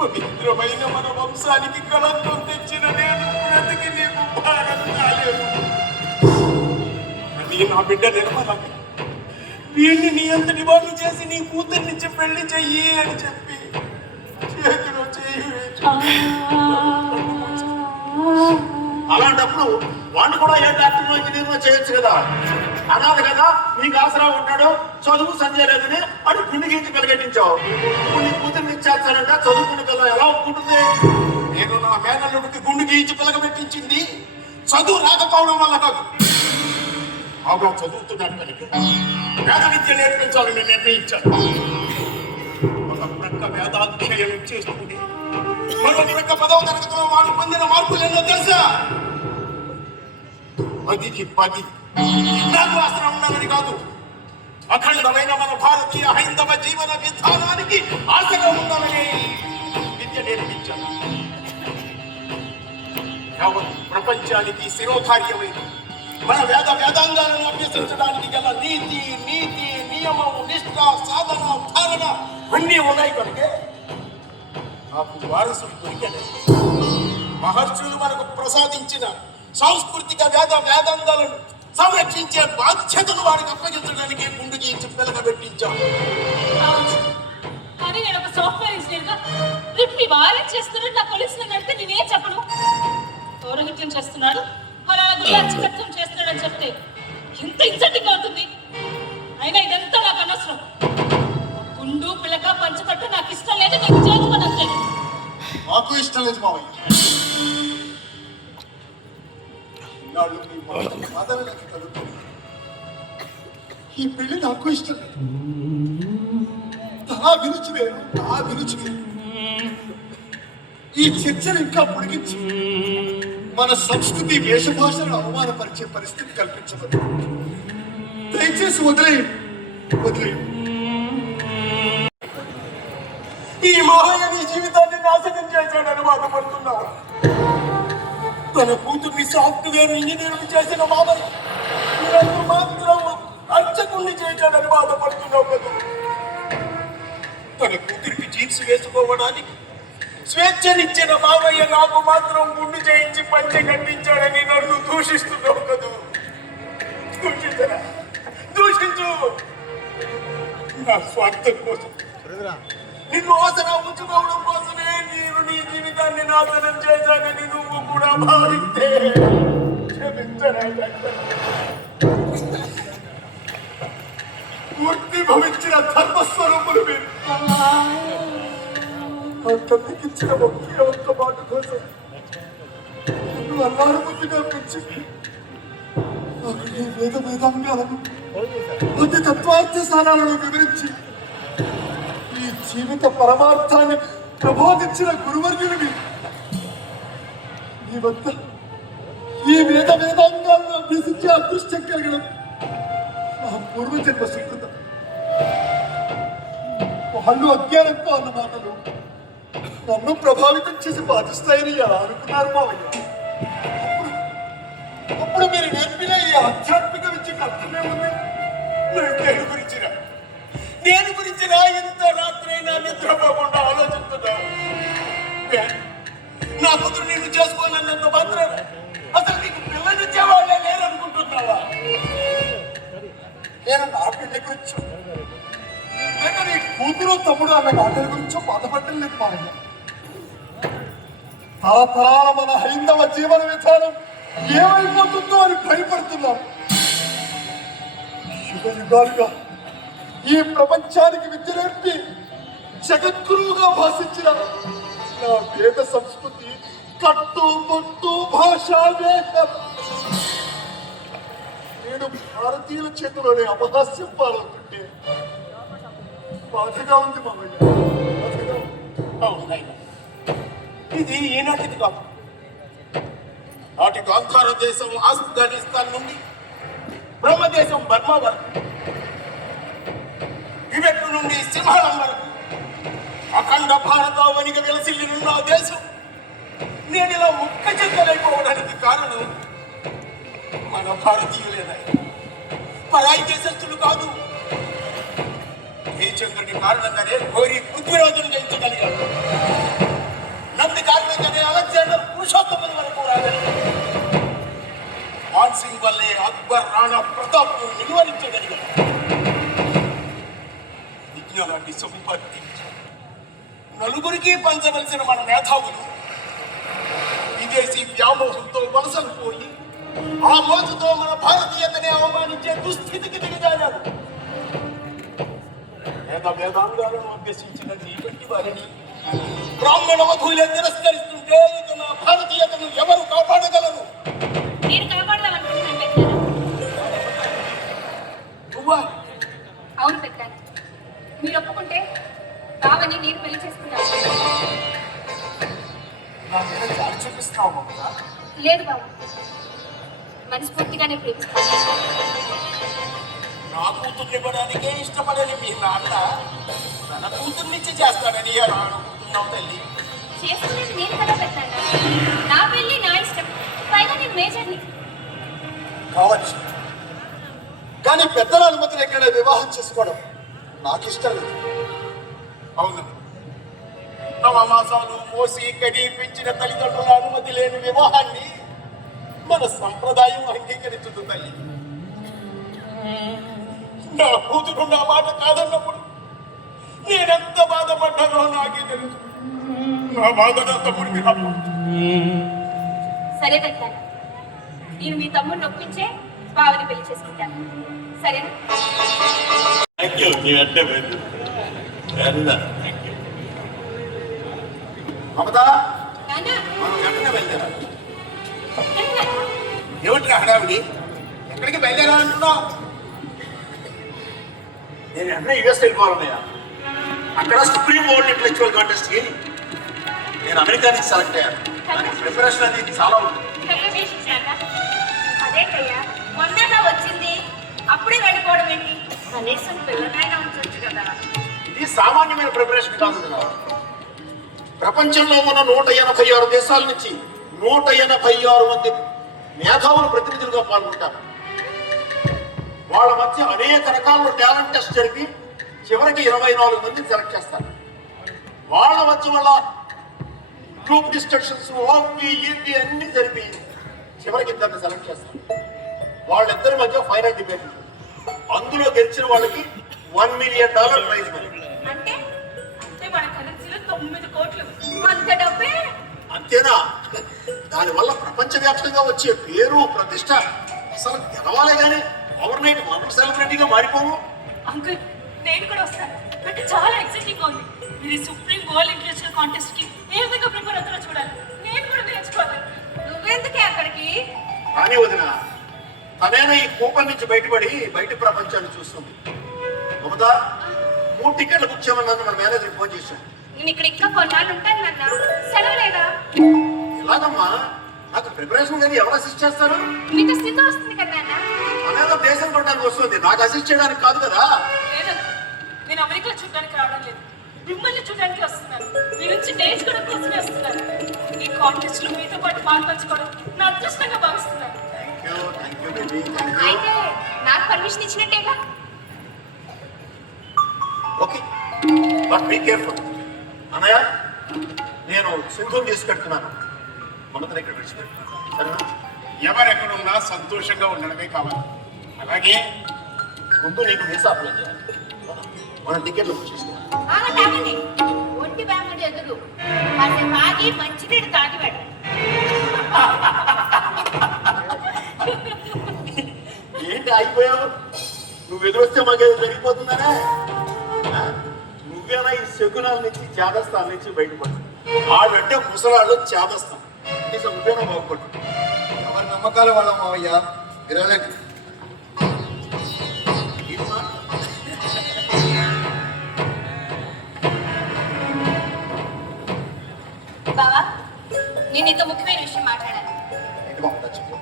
పవిత్రమైన మన వంశానికి కళంకం తెచ్చిన నేను బ్రతికి నీకు భారం కాలేదు. అని నా బిడ్డ నిర్మలాన్ని వీడిని నీ అంతటి వాళ్ళు చేసి నీ కూతుర్నిచ్చి పెళ్లి చెయ్యి అని చెప్పి చేతిలో చెయ్యి వేసి అలాంటప్పుడు వాడిని కూడా ఏ డాక్టర్ ఇంజనీర్ చేయొచ్చు కదా. అనాలి కదా, నీకు ఆసరా ఉంటాడు, చదువు సంజయ్ లేదని అని పిండి గీంచి పెరగట్టించావు. ఇప్పుడు నీ కూతుర్ని ఇచ్చేస్తానంట, చదువుకునే పిల్ల ఎలా ఒప్పుకుంటుంది? నేను నా మేనల్లుడికి గుండు గీయించి పిలగబెట్టించింది చదువు రాకపోవడం వల్ల కాదు. బాగా చదువుతున్నాడు కనుక వేద విద్య నేర్పించాలని నిర్ణయించాను. ఒక ప్రక్క వేదాధ్యయనం చేసుకుని మరో ప్రక్క 10వ తరగతిలో వాడు పొందిన మార్పులు ఎన్నో తెలుసా? 10కి 10. నాకు ఆసనం ఉండాలని కాదు, అఖండమైన మన భారతీయ హైందవ జీవన విధానానికి ఆశగా ఉండాలని విద్య నేర్పించాను. యావత్ ప్రపంచానికి శిరోధార్యమైన మన వేదాంగాలను అభ్యసించడానికి గల నీతి నియమం నిష్ఠ సాధన ధారణ అన్నీ ఉన్నాయి కనుక నాకు వారసుడు దొరికాడు. మహర్షులు మనకు ప్రసాదించిన సాంస్కృతిక వేదాంగాలను సంరక్షించే బాధ్యతను వాడికి అప్పగించడానికి గుండు గీయించి పిలకబెట్టించాం. కానీ నేను ఒక సాఫ్ట్వేర్ ఇంజనీర్ గా రిప్పి వారే చేస్తున్నాడు. నా కొలిసిన నడితే నేనే చెప్పను. పౌరహిత్యం చేస్తున్నాడు, ఫలానా గుర్తికత్వం చేస్తున్నాడు అని చెప్తే ఎంత ఇన్సల్టింగ్ అవుతుంది. అయినా ఇదంతా నాకు అనవసరం. గుండు పిలక పంచకట్టు నాకు ఇష్టం లేదు, నేను చేసుకోనంతే. నాకు ఇష్టం లేదు మావయ్య. ఇన్నాళ్ళు మీ మొదటి సాధనలకి కలుగుతుంది. ఈ పెళ్లి నాకు ఇష్టం లేదు. నా విరుచి వేరు, నా విరుచి వేరు. ఈ చర్చను ఇంకా పొడిగించి మన సంస్కృతి వేషభాషలను అవమానపరిచే పరిస్థితి కల్పించవద్దు. దయచేసి వదిలేయండి. ఈ మోహయ్య నీ జీవితాన్ని నాశనం చేశాడని బాధపడుతున్నావు. తన కూతుర్ని సాఫ్ట్వేర్ ఇంజనీర్ చేసిన మామయ్య నన్ను మాత్రం అర్చకుణ్ణి చేశాడని బాధపడుతున్నావు కదా. తన కూతురికి జీన్స్ వేసుకోవడానికి స్వేచ్ఛనిచ్చిన మామయ్య నాకు మాత్రం గుండు చేయించి పంచె కట్టించాడని నన్ను దూషిస్తున్నావు కదా. దూషించు. నా స్వార్థం కోసం, నిన్ను ఆసరా ఉంచుకోవడం కోసమే నేను నీ జీవితాన్ని నాశనం చేశానని నువ్వు కూడా భావిస్తే క్షమించరా. పూర్తి భవించిన ధర్మస్వరూపులు మీరు. ఆ తల్లికిచ్చిన ఒక్క మాట కోసం నువ్వు అల్లారు ముద్దుగా పెంచి వేదాంగాలను అతి తత్వార్థ స్థానాలను వివరించి ఈ జీవిత పరమార్థాన్ని ప్రబోధించిన గురువర్యుని నీ వద్ద ఈ వేదాంగాలను అభ్యసించే అదృష్టం కలిగడం ఆ పూర్వజన్మ సుకృతం. వాళ్ళు అజ్ఞానంతో అన్న మాటలు నన్ను ప్రభావితం చేసి బాధిస్తాయని ఎలా అనుకున్నారు మావయ్య? అప్పుడు మీరు నేర్పిన ఈ ఆధ్యాత్మిక విద్యకు అర్థమే ఉంది. నేను గురించిన ఇంత రాత్రైనా నిద్రపోకుండా ఆలోచిస్తున్నా. నా కూతురు నిన్ను చేసుకోనన్నంత మాత్రం అసలు నీకు పిల్లనిచ్చేవాళ్ళే లేరనుకుంటున్నావా? నేను నా పెళ్లి గురించి లేక నీ కూతురు తమ్ముడు అన్న మాటల గురించో బాధపడటం లేదు మావయ్య. తరతరాల మన హైందవ జీవన విధానం ఏమైపోతుందో అని భయపడుతున్నాం. యుగ యుగాలుగా ఈ ప్రపంచానికి విద్య నేర్పి జగద్గురువుగా భాషించిన నా వేద సంస్కృతి కట్టు బొట్టు భాషా వేదం నేను భారతీయుల చేతిలోనే అపహాస్యం పాలవుతుంటే బాధగా ఉంది మామయ్య, బాధగా ఉంది. అవును నాయనా. ఇది ఈనాటిది కాదు. నాటి గాంధార దేశం ఆఫ్ఘనిస్తాన్ నుండి బ్రహ్మదేశం బర్మా వరకు, టిబెట్ నుండి సింహళం వరకు అఖండ భారతావనిగా వెలసిల్లినున్న ఆ దేశం నేను ఇలా ముక్క చెక్కలైపోవడానికి కారణం మన భారతీయులేనాయి, పరాయి దేశస్తులు కాదు. చంద్రుడి కారణంగానే ఘోరి పృథ్వీరాజును జయించగలిగాడు. నంది కారణంగానే అలెగ్జాండర్ పురుషోత్తముల వరకు రాగలిగాడు. మాన్ సింగ్ వల్లే అక్బర్ రాణా ప్రతాప్ నిలువరించగలిగాడు. విజ్ఞానాన్ని సంపాదించి నలుగురికి పంచవలసిన మన మేధావులు విదేశీ వ్యామోహంతో వలసలు పోయి ఆ మోజుతో మన భారతీయతని అవమానించే దుస్థితికి దిగజారారు. వేదాంగాలను అభ్యసించిన నీటి వారిని బ్రాహ్మణ వధువులే తిరస్కరిస్తుంటే ఇక నా భారతీయతను ఎవరు కాపాడగలరు? నేను కాపాడదామనుకుంటున్నాను పెద్దలు. నువ్వా? అవును పెద్దలు, మీరు ఒప్పుకుంటే కావని నేను పెళ్లి చేసుకున్నాను. నా మీద జాలి చూపిస్తున్నావు మమత. లేదు బాబు, మనస్ఫూర్తిగానే ప్రేమిస్తాను. నా కూతుర్ని ఇవ్వడానికే ఇష్టపడని మీ నాన్న తన కూతుర్నిచ్చి చేస్తాడని ఎలా అనుకుంటున్నావు తల్లి? చేసుకునేది నేను కదా పెద్దన్న. నా పెళ్లి నా ఇష్టం, పైగా నేను మేజర్ని. కావచ్చు, కానీ పెద్దల అనుమతి లేకుండా వివాహం చేసుకోవడం నాకు ఇష్టం లేదు. అవును, నవమాసాలు మోసి కడి పెంచిన తల్లిదండ్రుల అనుమతి లేని వివాహాన్ని మన సంప్రదాయం అంగీకరించదు తల్లి. నా కూతురు నా మాట కాదన్నప్పుడు నేనెంత బాధపడ్డానో నాకే తెలుసు. నా బాధ నా తమ్ముడికి రాదు. సరే పెద్దన్న, నేను మీ తమ్ముడిని ఒప్పించే బావని పెళ్లి చేసుకుంటాను. సరేనా? Thank you. నీ అంటే మమత, నాన్న, మనం వెంటనే బయలుదేరాలి. నాన్న, ఏమిటి హడావిడి? ఎక్కడికి బయలుదేరాలంటున్నావు? నేను వెంటనే యుఎస్ వెళ్ళిపోవాలన్నయ్యా. అక్కడ సుప్రీం వరల్డ్ ఇంటలెక్చువల్ కాంటెస్ట్కి నేను అమెరికా నుంచి సెలెక్ట్ అయ్యాను. దానికి ప్రిపరేషన్ అనేది చాలా ఉంటుంది. congratulations నాన్న. అదేంటయ్యా మొన్నగా వచ్చింది, అప్పుడే వెళ్ళిపోవడం ఏంటి? కనీసం పిల్లనైనా ఉంచొచ్చు కదా. ఇది సామాన్యమైన ప్రిపరేషన్ కాదు కదా. ప్రపంచంలో ఉన్న 186 దేశాల నుంచి 186 మంది మేధావులు ప్రతినిధులుగా పాల్గొంటారు. వాళ్ళ మధ్య అనేక రకాల టాలెంట్ టెస్ట్ జరిపి చివరికి 24 మందిని సెలెక్ట్ చేస్తారు. వాళ్ళ మధ్య వల్ల గ్రూప్ డిస్కషన్స్ ఓపీ ఈపీ అన్ని జరిపి చివరికి 2 సెలెక్ట్ చేస్తారు. వాళ్ళిద్దరి మధ్య ఫైనల్ డిబేట్. అందులో గెలిచిన వాళ్ళకి $1 మిలియన్ ప్రైజ్ మనీ. అంటే అంటే మన కరెన్సీలో 9 కోట్లు. అంత డబ్బే? అంతేనా? దానివల్ల ప్రపంచవ్యాప్తంగా వచ్చే పేరు ప్రతిష్ట అసలు గెలవాలే కానీ ఓవర్ నైట్ మనం సెలబ్రిటీగా మారిపోము. అంకుల్, నేను కూడా వస్తాను. అంటే చాలా ఎక్సైటింగ్ గా ఉంది. ఇది సుప్రీం వరల్డ్ ఇంటర్నేషనల్ కాంటెస్ట్ కి ఏ విధంగా ప్రిపేర్ అవుతారో చూడాలి. నేను కూడా నేర్చుకోవాలి. నువ్వెందుకే అక్కడికి? కానీ వదిన తనేనా ఈ కూపన్ నుంచి బయటపడి బయట ప్రపంచాన్ని చూస్తుంది. మమత, 3 టికెట్లు బుక్ చేయమన్నాను మన మేనేజర్ ఫోన్ చేశాను. నేను ఇక్కడ ఇంకా కొన్నాళ్ళు ఉంటాను నాన్న. సెలవు లేదా? ఎలాగమ్మా? నాకు ప్రిపరేషన్ కానీ ఎవరు అసిస్ట్ చేస్తారు? మీతో స్థితి వస్తుంది కదా నాన్న. అనేదో దేశం కొట్టడానికి వస్తుంది, నాకు అసిస్ట్ చేయడానికి కాదు కదా. లేదు, నేను అమెరికా చూడడానికి రావడం లేదు, మిమ్మల్ని చూడడానికి వస్తున్నాను. మీ నుంచి నేర్చుకోవడం కోసమే వస్తున్నాను. ఈ కాంటెస్ట్ లో మీతో పాటు పాల్పంచుకోవడం నా అదృష్టంగా భావిస్తున్నాను. Thank you baby, thank you. అయితే నాకు పర్మిషన్ ఇచ్చినట్టేగా? Okay, but be careful. అన్నయ్య, నేను సింధుని తీసుకెళ్తున్నాను. మమతను ఇక్కడ విడిచిపెట్టాను, సరేనా? ఎవరెక్కడున్నా సంతోషంగా ఉండడమే కావాలి. అలాగే ముందు నీకు వీసా అప్లై చేయాలి. మన టికెట్లు బుక్ చేసుకోవాలి. ఆగండి, ఒంటి బ్యాంకుడు ఎదురు కాసేపు ఆగి మంచినీళ్ళు తాగి పెట్టు. ఏంటి అయిపోయావు? నువ్వు ఎదురొస్తే మాకేదో జరిగిపోతుందనే? ఆ? నువ్వేనా ఈ శకునాల నుంచి చేదస్థానం నుంచి బయటపడు. ఆడంటే ముసలాళ్ళు చేదస్తాం కనీసం నువ్వేనా బాగుపడు. ఎవరి నమ్మకాలు వాళ్ళ మావయ్య, విరవలేదు. బావా నేను నీతో ముఖ్యమైన విషయం మాట్లాడాలి. ఏంటి మమత చెప్పు.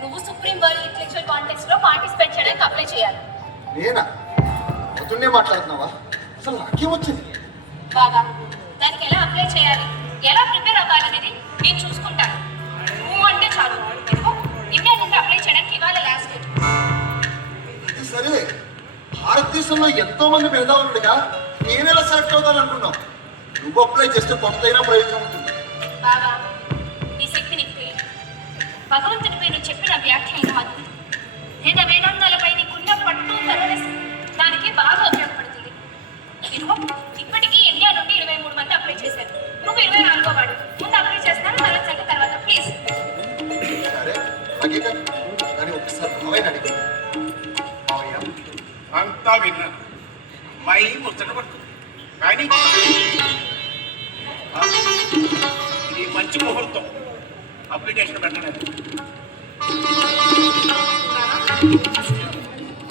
నువ్వు సుప్రీం వరల్డ్ లిటరేచర్ కాంటెస్ట్ లో పార్టిసిపేట్ చేయడానికి అప్లై చేయాలి. నేనా? పొద్దున్నే మాట్లాడుతున్నావా? అసలు నాకేం వచ్చింది? బాగా దానికి ఎలా అప్లై చేయాలి, ఎలా ప్రిపేర్ అవ్వాలనేది నేను చూసుకుంటాను. నువ్వు అంటే చాలు. ఇదిగో ఇండియా నుండి అప్లై చేయడానికి ఇవాళ లాస్ట్ డేట్. ఇది సరే, భారతదేశంలో ఎంతో మంది మేధావులుగా నేనెలా సెలెక్ట్ అవుతాను అనుకున్నావు? నువ్వు అప్లై చేస్తే కొంతైనా ప్రయోజనం ఉంటుంది. బాగా నీ శక్తి నీకు తెలియదు. భగవంతుడిపై నువ్వు చెప్పిన వ్యాఖ్యానం అద్భుతం. వేద వేదాంతాలపై నీకున్న పట్టు కరుణసి దానికి బాగా ఉపయోగపడుతుంది. ఇదిగో ఇప్పటికీ ఇండియా నుండి 23 మంది అప్లై చేశారు. నువ్వు 24వ వాడు. ముందు అప్లై చేస్తాను, తర్వాత సంగతి తర్వాత ప్లీజ్. సరే అలాగే కానీ ఒకసారి మావయ్య అడిగి. మావయ్య అంతా విన్నాను. మై ముచ్చట పడుతుంది కానీ ఇది మంచి ముహూర్తం. అప్లికేషన్ పెట్టలేదు.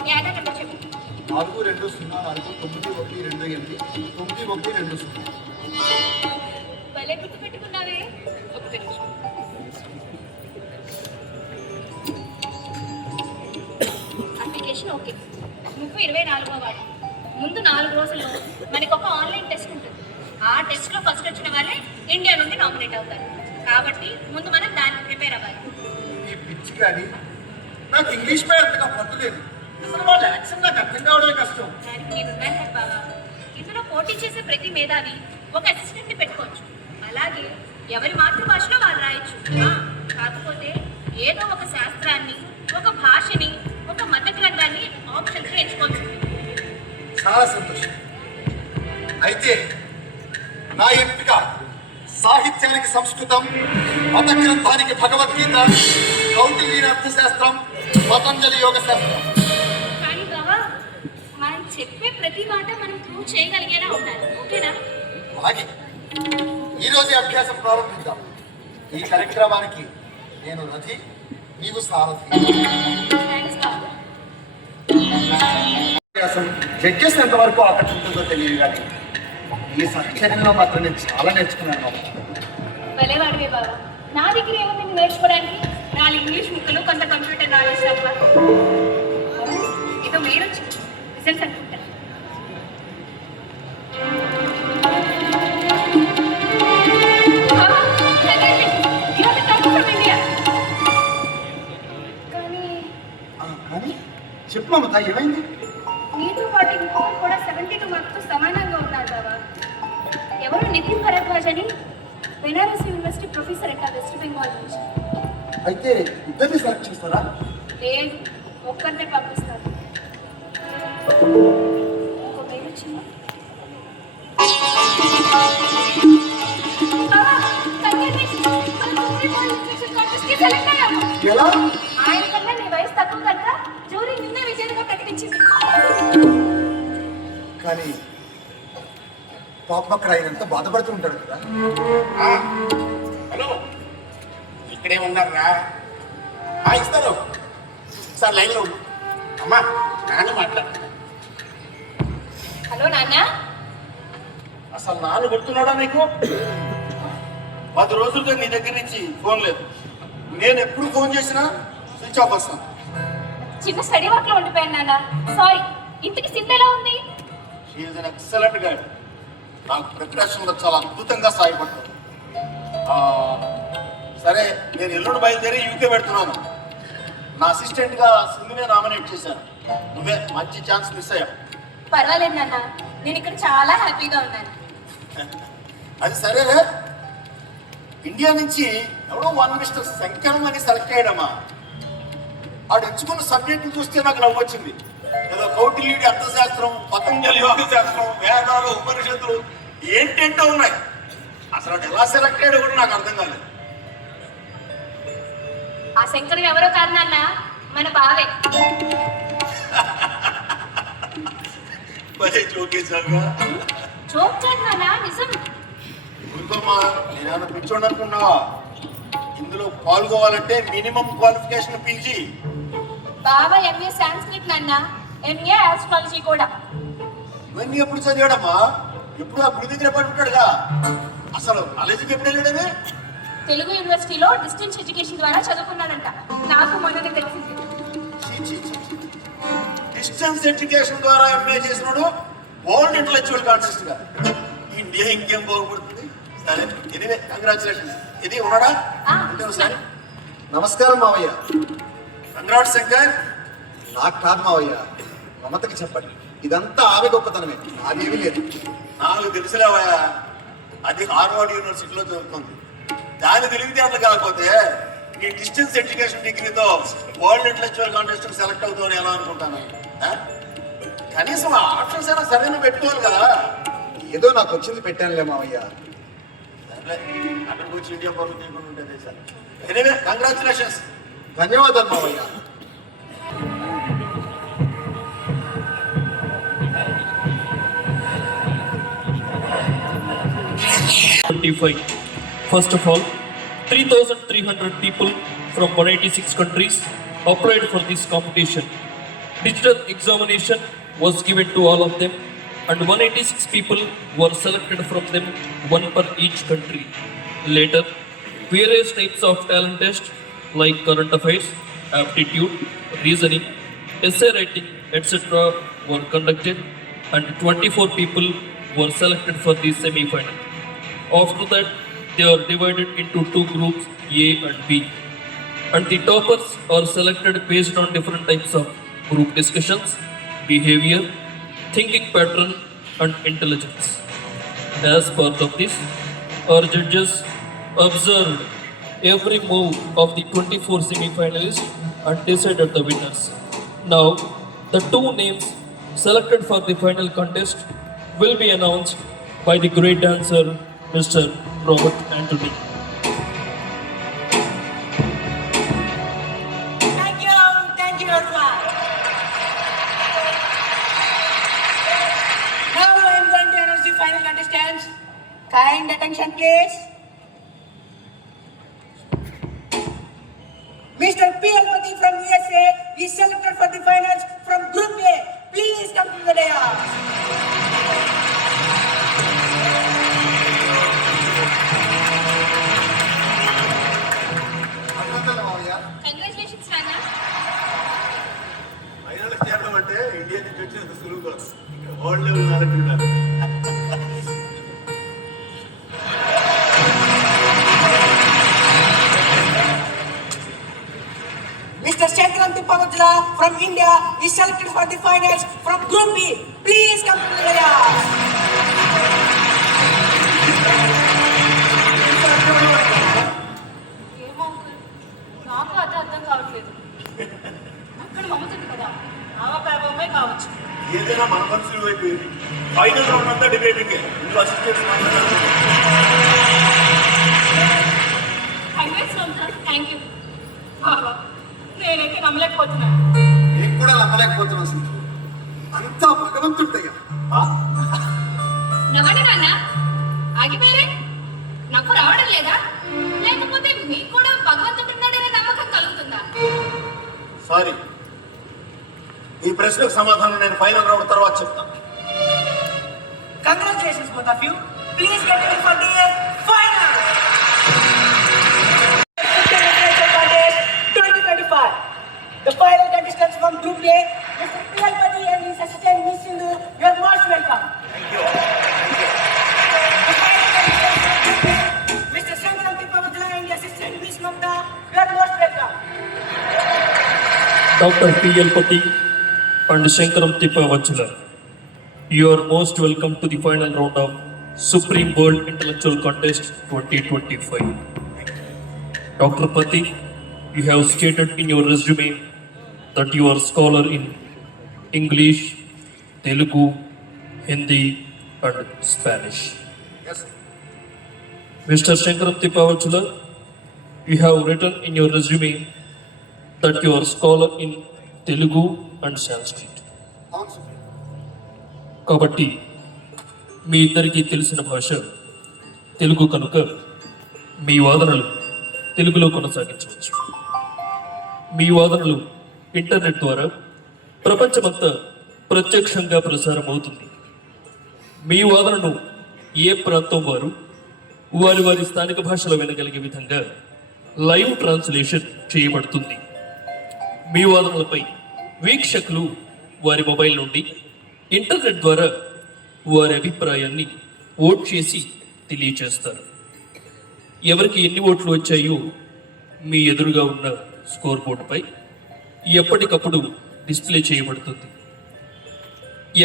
నీ ఆధార్ నెంబర్ చెప్పు. 420491289120. భలే గుర్తు పెట్టుకున్నావే. Application okay. నువ్వు 24వ వాడు. ముందు 4 రోజుల్లో మనకి ఒక ఆన్లైన్ టెస్ట్ ఉంటుంది. ఆ టెస్ట్ లో ఫస్ట్ వచ్చిన వాళ్ళే ఇండియా నుండి నామినేట్ అవుతారు. కాబట్టి ముందు మనం దానికి ప్రిపేర్ అవ్వాలి. ఈ పిచ్చి కానీ నాకు ఇంగ్లీష్ పై అంతగా పట్టు లేదు. అసలు వాళ్ళ యాక్షన్ నాకు అర్థం కావడమే కష్టం. దానికి నేనున్నాను కదా బాబా. ఇందులో పోటీ చేసే ప్రతి మేధావి ఒక అసిస్టెంట్ ని పెట్టుకోవచ్చు. అలాగే ఎవరి మాతృభాషలో వాళ్ళు రాయొచ్చు. కాకపోతే ఏదో ఒక శాస్త్రాన్ని, ఒక భాషని, ఒక మత గ్రంథాన్ని ఆప్షన్స్ ఎంచుకోవచ్చు. చాలా సంతోషం. అయితే నా ఎంపిక సాహిత్యానికి సంస్కృతం, మత గ్రంథానికి భగవద్గీత, కౌటిల్యుని అర్థశాస్త్రం, పతంజలి యోగ శాస్త్రం. కానీ బాబా మనం చెప్పే ప్రతి మాట మనం ప్రూవ్ చేయగలిగేలా ఉండాలి. ఓకేనా? అలాగే ఈరోజు అభ్యాసం ప్రారంభిద్దాం. ఈ కార్యక్రమానికి నేను రథి, నీవు సారథి. థ్యాంక్స్ బాబా. అభ్యాసం జడ్జెస్ ఎంతవరకు ఆకర్షించిందో తెలియదు కానీ ఈ సాహిత్యంలో మాత్రం నేను చాలా నేర్చుకున్నాను. భలేవాడివే బాబా. నా దగ్గర ఏముంది నేర్చుకోవడానికి? 4 ఇంగ్లీష్ ముక్కలు, కొంత కంప్యూటర్ నాలెడ్జ్ తప్ప. ఇదో మీరు రిజల్ట్స్ అనుకుంటా. కానీ చెప్పు మమత, ఏమైంది? నీతో పాటు ఇంకొకరు కూడా 72 మార్క్స్ సమానంగా ఉన్నారు బాబా. ఎవరు నితిన్ భరద్వాజ్ అని బెనారస్ యూనివర్సిటీ ప్రొఫెసర్ అంట, వెస్ట్ బెంగాల్ నుంచి. అయితే ఇద్దరిని సెలెక్ట్ చేస్తారా? లేదు, ఒక్కరినే పంపిస్తారు. ఇంకో పేరు వచ్చిందా? ఎలా? ఆయన కన్నా నీ వయసు తక్కువ కనుక జూరీ నిన్నే విజేతగా ప్రకటించింది. కానీ పాపం అక్కడ ఆయన ఎంత బాధపడుతూ ఉంటాడు కదా. హలో, ఇక్కడే ఉన్నారా? ఇస్తారు సార్, లైన్లో ఉండు. అమ్మా నాన్న మాట్లాడు. హలో నాన్న. అసలు నాన్న గుర్తున్నాడా నీకు? 10 రోజులుగా నీ దగ్గర నుంచి ఫోన్ లేదు. నేను ఎప్పుడు ఫోన్ చేసినా స్విచ్ ఆఫ్ వస్తాను. చిన్న స్టడీ వర్క్ లో ఉండిపోయాను నాన్న. సారీ. ఇంటికి సింధు ఎలా ఉంది? She an excellent guide. నాకు ప్రిపరేషన్లో చాలా అద్భుతంగా సాయపడ్డాడు. సరే, నేను ఎల్లుండి బయలుదేరి యూకే పెడుతున్నాను. నా అసిస్టెంట్గా సింధునే నామినేట్ చేశాను. నువ్వే మంచి ఛాన్స్ మిస్ అయ్యావు. పర్వాలేదు నాన్న, నేను ఇక్కడ చాలా హ్యాపీగా ఉన్నాను. అది సరే, ఇండియా నుంచి ఎవడో వన్ మిస్టర్ శంకరం అని సెలెక్ట్ అయ్యాడమ్మా. ఆడు ఎంచుకున్న సబ్జెక్టులు చూస్తే నాకు నవ్వొచ్చింది. ఏదో కౌటిల్యుడి అర్థశాస్త్రం, పతంజలి యోగ శాస్త్రం, వేదాలు, ఉపనిషత్తులు ఏంటంటో ఉన్నాయి. అసలు వాడు ఎలా సెలెక్ట్ అయ్యాడో కూడా నాకు అర్థం కాలేదు. ఆ శంకరం ఎవరో కాదు నాన్న, మన బావే. భలే జోకేశావుగా. జోక్ కాదు నాన్న, నిజం. ఊరుకోమ్మా, నేనేమన్నా పిచ్చోడు అనుకున్నావా? ఇందులో పాల్గొవాలంటే మినిమం క్వాలిఫికేషన్ పీజీ. బావ ఎంఏ సాంస్క్రిట్ నాన్న, ఎంఏ ఆస్ట్రాలజీ కూడా. ఇవన్నీ ఎప్పుడు చదివాడమ్మా? ఎప్పుడు ఆ గుడి దగ్గర పడుకుంటాడుగా. అసలు కాలేజీకి ఎప్పుడు వెళ్ళాడనే? తెలుగు యూనివర్సిటీలో డిస్టెన్స్ ఎడ్యుకేషన్ ద్వారా చదువుకున్నానంట. నాకు మొన్ననే తెలిసింది. డిస్టెన్స్ ఎడ్యుకేషన్ ద్వారా ఎంఏ చేసినాడు వరల్డ్ ఇంటలెక్చువల్ కాంటెస్ట్ గా. ఇండియా ఇంకేం బాగుపడుతుంది. సరే, ఎనివే కంగ్రాచులేషన్స్. ఇది ఉన్నాడా? అంటే ఒకసారి నమస్కారం మావయ్య. కంగ్రాట్స్ శంకర్. నాకు కాదు మావయ్య, మమతకి చెప్పండి. ఇదంతా ఆమె గొప్పతనమే, నాదేమీ లేదు. నాకు తెలుసులేవయ్యా, అది హార్వర్డ్ యూనివర్సిటీలో చదువుతుంది. దాని తెలివితేటలు కాకపోతే ఈ డిస్టెన్స్ ఎడ్యుకేషన్ డిగ్రీతో వరల్డ్ ఇంటలెక్చువల్ కాంటెస్ట్ సెలెక్ట్ అవుతామని ఎలా అనుకుంటాను? కనీసం ఆప్షన్స్ అయినా సరైన పెట్టుకోవాలి కదా. ఏదో నాకు వచ్చింది పెట్టానులే మావయ్య. సర్లే, అక్కడికి వచ్చి ఇండియా పరువు తీయకుండా ఉంటుంది సార్. Anyway congratulations. ధన్యవాదాలు మావయ్య. First of all, 3,300 people from 186 countries applied for this competition. Digital examination was given to all of them, and 186 people were selected from them, one per each country. Later, various types of talent tests like current affairs, aptitude, reasoning, essay writing, etc. were conducted, and 24 people were selected for the semi-final. After that, they are divided into two groups, A and B. And the toppers are selected based on different types of group discussions, behavior, thinking pattern, and intelligence. As part of this, our judges observed every move of the 24 semi-finalists and decided the winners. Now, the two names selected for the final contest will be announced by the great dancer Mr. Robert Anthony. Thank you everyone. Now I am going to announce the final contestants. Kind attention please. Mr. P. Alpati from USA is selected for the finals from Group A. Please come to the dais. అభినందనలు మావయ్య. Congratulations నాన్న. Final చేరడం అంటే India నుంచి వచ్చేంత సులువు కాదు. World level knowledge ఉండాలి. Mr. Shankran Tipavajla from India is selected for the finals from Group B. Please come to the dais. ఏమో అంకుల్, నాకు అదే అర్థం కావట్లేదు. అక్కడ మమతుంది కదా, ఆమె ప్రభావమే కావచ్చు. ఏదైనా మన మనసులు అయిపోయింది. ఫైనల్ రౌండ్ అంతా డిబేటింగ్. ఇంట్లో అసిస్టెంట్స్ మాట్లాడారు. కంగ్రాట్స్ రోమ్సా, థ్యాంక్ యూ. బావా, నేనైతే నమ్మలేకపోతున్నాను. నేను కూడా నమ్మలేకపోతున్నాను అసలు. అంతా భగవంతుడిదయ్యా. నవ్వండి నాన్న, ఆగిపోయారే? నాకు రావడం లేదా? లేకపోతే మీకు కూడా భగవంతుడు ఉన్నాడనే నమ్మకం కలుగుతుందా? సారీ, ఈ ప్రశ్నకు సమాధానం నేను ఫైనల్ రౌండ్ తర్వాత చెప్తాను. Congratulations both of you. Please get ready for the final. Contest 2025. The final contestants from Group A, Mr. P. Alpati and his assistant Miss Sindhu, you are most welcome. The final contestants, Mr. Shankran Tipavajla and the assistant Miss Mamta, you are most welcome. Dr. P. Alpati and Shankaram Tipavajla, you are most welcome to the final round of Supreme World Intellectual Contest 2025. Dr. Pati, you have stated in your resume that you are scholar in English, Telugu, Hindi, and Spanish. Yes. Mr. Shankaram Tipavachula, you have written in your resume that you are scholar in Telugu and Sanskrit. అవును supreme. కాబట్టి మీ ఇద్దరికీ తెలిసిన భాష తెలుగు కనుక మీ వాదనలు తెలుగులో కొనసాగించవచ్చు. మీ వాదనలు ఇంటర్నెట్ ద్వారా ప్రపంచమంతా ప్రత్యక్షంగా ప్రసారం అవుతుంది. మీ వాదనను ఏ ప్రాంతం వారు వారి వారి స్థానిక భాషలో వినగలిగే విధంగా లైవ్ ట్రాన్స్లేషన్ చేయబడుతుంది. మీ వాదనలపై వీక్షకులు వారి మొబైల్ నుండి ఇంటర్నెట్ ద్వారా వారి అభిప్రాయాన్ని ఓట్ చేసి తెలియచేస్తారు. ఎవరికి ఎన్ని ఓట్లు వచ్చాయో మీ ఎదురుగా ఉన్న స్కోర్ బోర్డుపై ఎప్పటికప్పుడు డిస్ప్లే చేయబడుతుంది.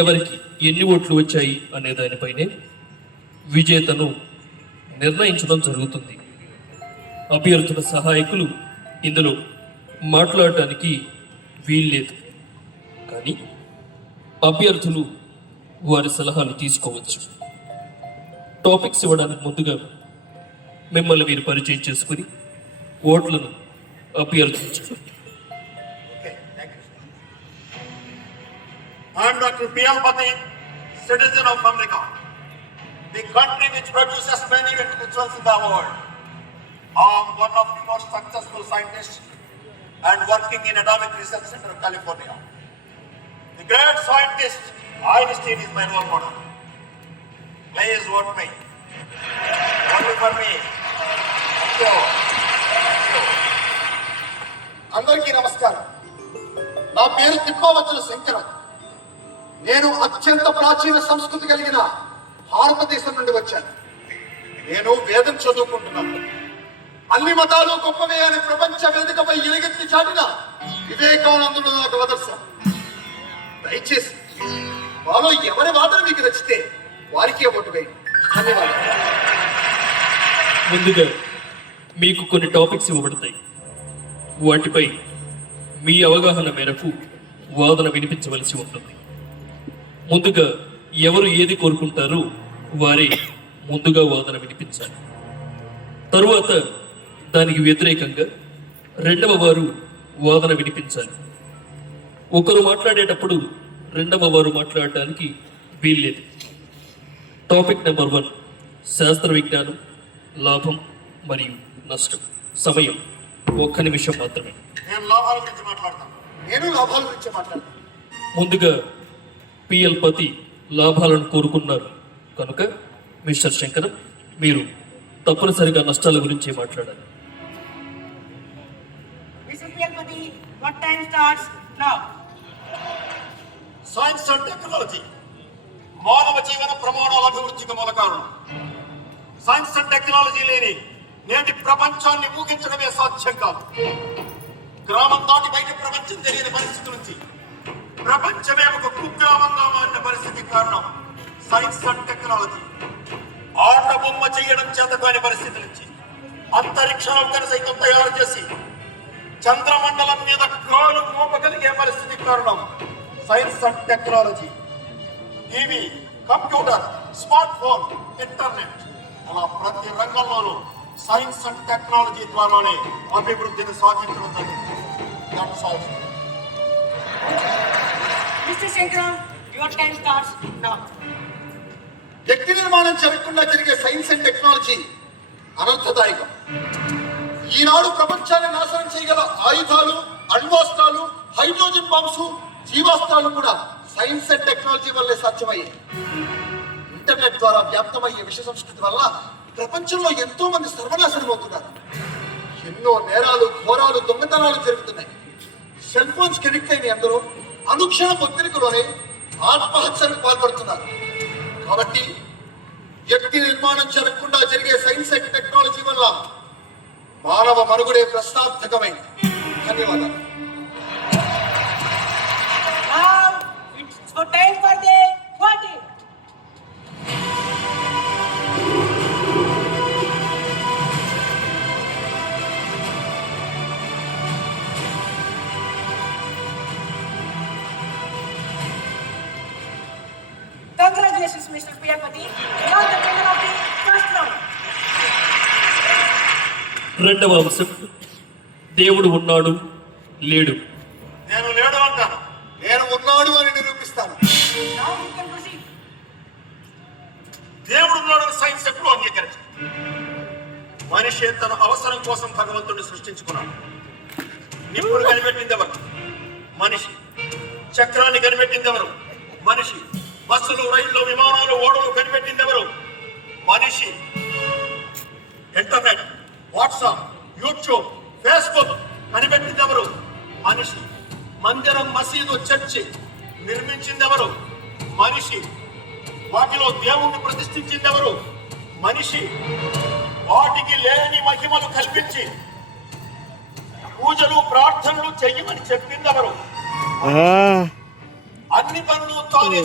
ఎవరికి ఎన్ని ఓట్లు వచ్చాయి అనే దానిపైనే విజేతను నిర్ణయించడం జరుగుతుంది. అభ్యర్థుల సహాయకులు ఇందులో మాట్లాడటానికి వీల్లేదు, కానీ అభ్యర్థులు వారి సలహాలు తీసుకోవచ్చు. టాపిక్స్ ఇవ్వడానికి ముందుగా మిమ్మల్ని మీరు పరిచయం చేసుకుని ఓట్లను అభ్యర్థించండి. I am Dr. P.L. Pati, citizen of America, the country which produces many intellectuals in the world. I am one of the most successful scientists and working in Atomic Research Center of California. The great scientist Einstein is my role model. Please vote me. Only for me. Thank you. అందరికీ నమస్కారం. నా పేరు తిప్పవచ్చుల శంకరం. నేను అత్యంత ప్రాచీన సంస్కృతి కలిగిన భారతదేశం నుండి వచ్చాను. నేను వేదం చదువుకుంటున్నాను. అన్ని మతాలు గొప్పవే అని ప్రపంచ వేదికపై ఎలుగెత్తి చాటిన వివేకానందుడు నాకు ఆదర్శం. దయచేసి వాలో ఎవరి వాదన మీకు నచ్చితే వారికే ఓటు వేయండి. ధన్యవాదాలు. ముందుగా మీకు కొన్ని టాపిక్స్ ఇవ్వబడతాయి. వాటిపై మీ అవగాహన మేరకు వాదన వినిపించవలసి ఉంటుంది. ముందుగా ఎవరు ఏది కోరుకుంటారో వారే ముందుగా వాదన వినిపించాలి. తరువాత దానికి వ్యతిరేకంగా రెండవ వారు వాదన వినిపించాలి. ఒకరు మాట్లాడేటప్పుడు రెండవ వారు మాట్లాడటానికి వీల్లేదు. టాపిక్ నెంబర్ 1, శాస్త్ర విజ్ఞానం, లాభం మరియు నష్టం. సమయం 1 నిమిషం మాత్రమే. నేను లాభాల గురించి మాట్లాడతాను. నేను లాభాల గురించి మాట్లాడతాను. ముందుగా పిఎల్ పతి లాభాలను కోరుకున్నారు కనుక మిస్టర్ శంకర్ మీరు తప్పనిసరిగా నష్టాల గురించి మాట్లాడాలి. Mr. Piyalpati, what time starts now? Science and technology మానవ జీవన ప్రమాణాల అభివృద్ధికి మూల కారణం. సైన్స్ అండ్ టెక్నాలజీ లేని నేటి ప్రపంచాన్ని ఊహించడమే సాధ్యం కాదు. గ్రామం దాటి బయట ప్రపంచం తెలియని పరిస్థితి నుంచి ప్రపంచమే ఒక కుగ్రామంగా మారిన పరిస్థితి కారణం సైన్స్ అండ్ టెక్నాలజీ. ఆట బొమ్మ చేయడం చేతకాని పరిస్థితి నుంచి అంతరిక్షంలో సైతం తయారు చేసి చంద్రమండలం మీద కాలు మోపగలిగే పరిస్థితి కారణం science and technology. TV, computer, smart phone, internet, అలా ప్రతి రంగంలోనూ సైన్స్ అండ్ టెక్నాలజీ ద్వారానే అభివృద్ధిని సాధించడం జరిగింది. That's all. Mr. Shankaram, your time starts now. వ్యక్తి నిర్మాణం జరగకుండా జరిగే సైన్స్ అండ్ టెక్నాలజీ అనర్థదాయకం. ఈనాడు ప్రపంచాన్ని నాశనం చేయగల ఆయుధాలు, అణ్వాస్త్రాలు, హైడ్రోజన్ బాంబ్స్, జీవాస్త్రాలు కూడా సైన్స్ అండ్ టెక్నాలజీ వల్లే సాధ్యమయ్యాయి. ఇంటర్నెట్ ద్వారా వ్యాప్తమయ్యే విష సంస్కృతి వల్ల ప్రపంచంలో ఎంతో మంది సర్వనాశనం అవుతున్నారు. ఎన్నో నేరాలు, ఘోరాలు, దొంగతనాలు జరుగుతున్నాయి. సెల్ ఫోన్స్ కనెక్ట్ అయిన అందరూ అనుక్షణం ఒత్తిడిలోనే ఆత్మహత్యలకు పాల్పడుతున్నారు. కాబట్టి వ్యక్తి నిర్మాణం జరగకుండా జరిగే సైన్స్ అండ్ టెక్నాలజీ వల్ల మానవ మనుగడే ప్రశ్నార్థకమైంది. ధన్యవాదాలు. Now it's for time for the voting. Congratulations, Mr. Piyalpati. You are the winner of the first round. రెండవ అంశం, దేవుడు ఉన్నాడు లేడు. నేను లేడు అంటాను. నేను ఉన్నాడు అని నిరూపిస్తాను. Now you can proceed. దేవుడు ఉన్నాడు సైన్స్ ఎప్పుడు అంగీకరించు. మనిషి తన అవసరం కోసం భగవంతుడిని సృష్టించుకున్నాడు. నిప్పులు కనిపెట్టింది ఎవరు? మనిషి. చక్రాన్ని కనిపెట్టింది ఎవరు? మనిషి. బస్సులు, రైళ్లు, విమానాలు, ఓడలు కనిపెట్టింది ఎవరు? మనిషి. ఇంటర్నెట్, వాట్సాప్, యూట్యూబ్, ఫేస్బుక్ కనిపెట్టింది ఎవరు? మనిషి. మందిరం, మసీదు, చర్చి నిర్మించింది ఎవరు? మనిషి. వాటిలో దేవుణ్ణి ప్రతిష్ఠించింది ఎవరు? మనిషి. వాటికి లేని మహిమలు కల్పించి పూజలు, ప్రార్థనలు చెయ్యమని చెప్పింది ఎవరు? అన్ని పనులు తానే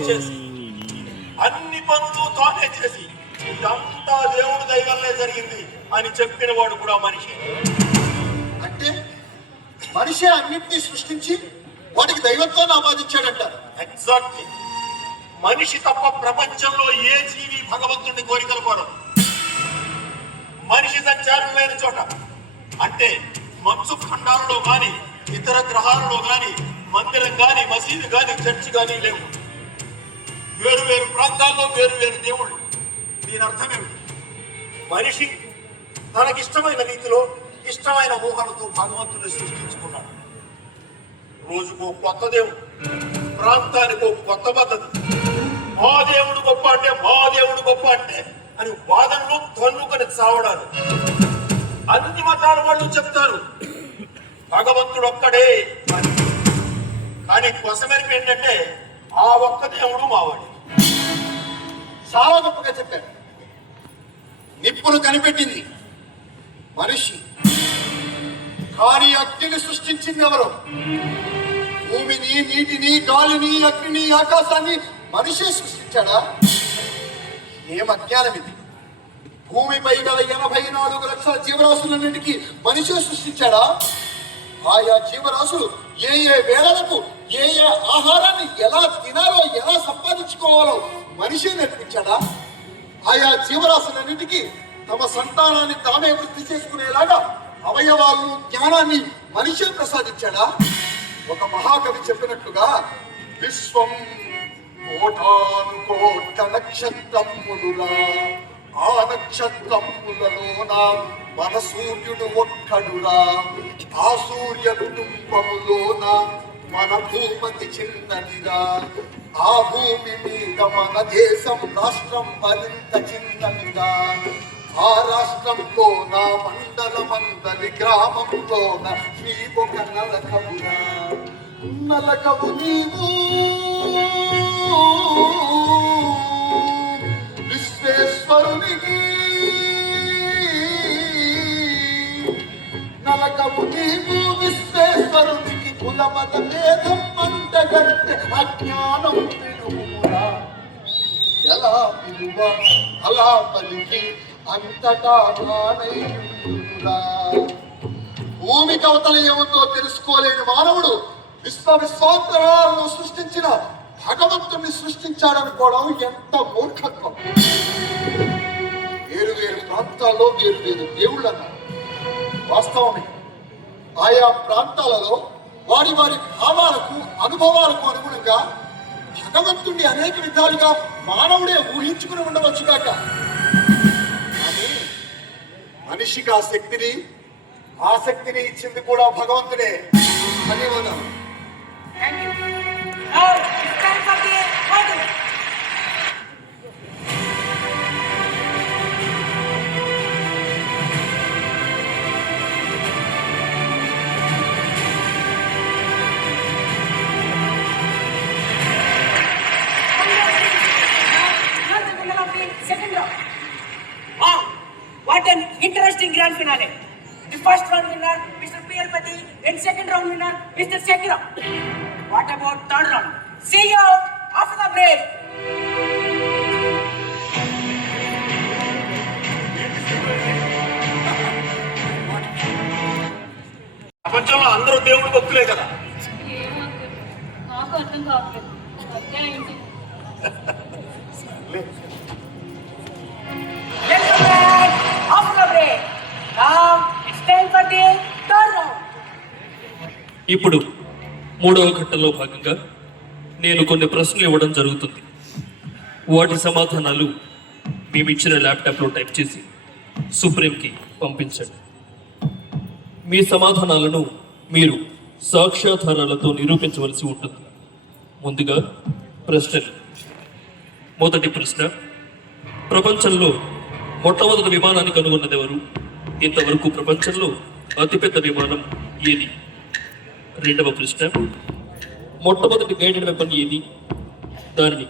చేసి ఇదంతా దేవుడి దయ వల్లే జరిగింది అని చెప్పిన వాడు కూడా మనిషి. అంటే మనిషి అన్నింటినీ సృష్టించి వాటికి దైవత్వాన్ని ఆపాదించాడంటారు. ఎగ్జాక్ట్లీ. మనిషి తప్ప ప్రపంచంలో ఏ జీవి భగవంతుడిని కోరికలు కోరదు. మనిషి సంచారం లేని చోట, అంటే మంచు ఖండాలలో గాని, ఇతర గ్రహాలలో గాని మందిరం గాని, మసీదు గాని, చర్చి గాని లేవు. వేరు వేరు ప్రాంతాల్లో వేరు వేరు దేవుళ్ళు. దీని అర్థం ఏమిటి? మనిషి తనకిష్టమైన రీతిలో, ఇష్టమైన ఊహలతో భగవంతుడిని సృష్టించుకున్నాడు. రోజుకో కొత్త దేవుడు, ప్రాంతానికో కొత్త పద్ధతి. మా దేవుడు గొప్ప అంటే, మా దేవుడు గొప్ప అంటే అని వాదనలు, తన్నుకొని చావడాలు. అన్ని మతాల వాళ్ళు చెప్తారు భగవంతుడు ఒక్కడే అని. కానీ కొసమెరికి ఏంటంటే ఆ ఒక్క దేవుడు మావాడే. చాలా గొప్పగా చెప్పారు. నిప్పును కనిపెట్టింది మనిషి, కానీ అగ్నిని సృష్టించింది ఎవరు? భూమిని, నీటిని, గాలిని, అగ్నిని, ఆకాశాన్ని మనిషే సృష్టించాడా? ఏం అజ్ఞానం ఇది! భూమిపై గల 84 లక్షల జీవరాశులన్నింటికి మనిషే సృష్టించాడా? ఆయా జీవరాశులు ఏ ఏ వేళలకు ఏ ఏ ఆహారాన్ని ఎలా తినాలో, ఎలా సంపాదించుకోవాలో మనిషే నేర్పించాడా? ఆయా జీవరాశులన్నింటికి తమ సంతానాన్ని తామే వృద్ధి చేసుకునేలాగా అవయవాలను, జ్ఞానాన్ని మనిషే ప్రసాదించాడా? ఒక మహాకవి చెప్పినట్లుగా, విశ్వం కోటాను కోట్ల నక్షత్రములురా, ఆ నక్షత్రములలోన మన సూర్యుడు ఒక్కడురా, ఆ సూర్య కుటుంబములోన మన భూపతి చిన్నదిరా, ఆ భూమి మీద మన దేశం, రాష్ట్రం మరింత చిన్నదిరా, ఆ రాష్ట్రంలోన మండలమందలి గ్రామంలోన నీ ఒక నలకవురా, నలకవు నీవు విశ్వేశ్వరునికి, నలకవు నీవు విశ్వేశ్వరునికి, కులమత భేదం అంతగంటే అజ్ఞానం విడుమురా, ఎలా విలువ అలా పలికి అంతటా నానయ్యురా. భూమి కవతల ఏముందో తెలుసుకోలేని మానవుడు విశ్వాంతరాలను సృష్టించిన భగవంతుణ్ణి సృష్టించాడనుకోవడం ఎంత మూర్ఖత్వం! వేరు వేరు ప్రాంతాల్లో వేరు వేరు దేవుళ్ళు అన్నారు. వాస్తవమే, ఆయా ప్రాంతాలలో వారి వారి భావాలకు, అనుభవాలకు అనుగుణంగా భగవంతుణ్ణి అనేక విధాలుగా మానవుడే ఊహించుకుని ఉండవచ్చు కాక, కానీ మనిషికి ఆ శక్తిని ఇచ్చింది కూడా భగవంతుడే. ధన్యవాదాలు. Thank you. Now it's time for the order. Now the winner of the second round. Wow, what an interesting grand finale. The first round winner, Mr. P.L. Pati, and second round winner, Mr. Sekira. What about third round? See you after the break. ప్రపంచంలో అందరూ దేవుడు భక్తులే కదా. ఏమో uncle, నాకు అర్థం కావట్లేదు. అదే అయింది. Welcome back after the break. Now it's ఇప్పుడు 3వ ఘట్టంలో భాగంగా నేను కొన్ని ప్రశ్నలు ఇవ్వడం జరుగుతుంది. వాటి సమాధానాలు మేమిచ్చిన ల్యాప్టాప్లో టైప్ చేసి సుప్రీంకి పంపించండి. మీ సమాధానాలను మీరు సాక్ష్యాధారాలతో నిరూపించవలసి ఉంటుంది. ముందుగా ప్రశ్నలు. మొదటి ప్రశ్న, ప్రపంచంలో మొట్టమొదటి విమానాన్ని కనుగొన్నది ఎవరు? ఇంతవరకు ప్రపంచంలో అతిపెద్ద విమానం ఏది? రెండవ ప్రశ్న, మొట్టమొదటి గైడెడ్ వెపన్ ఏది? దానిని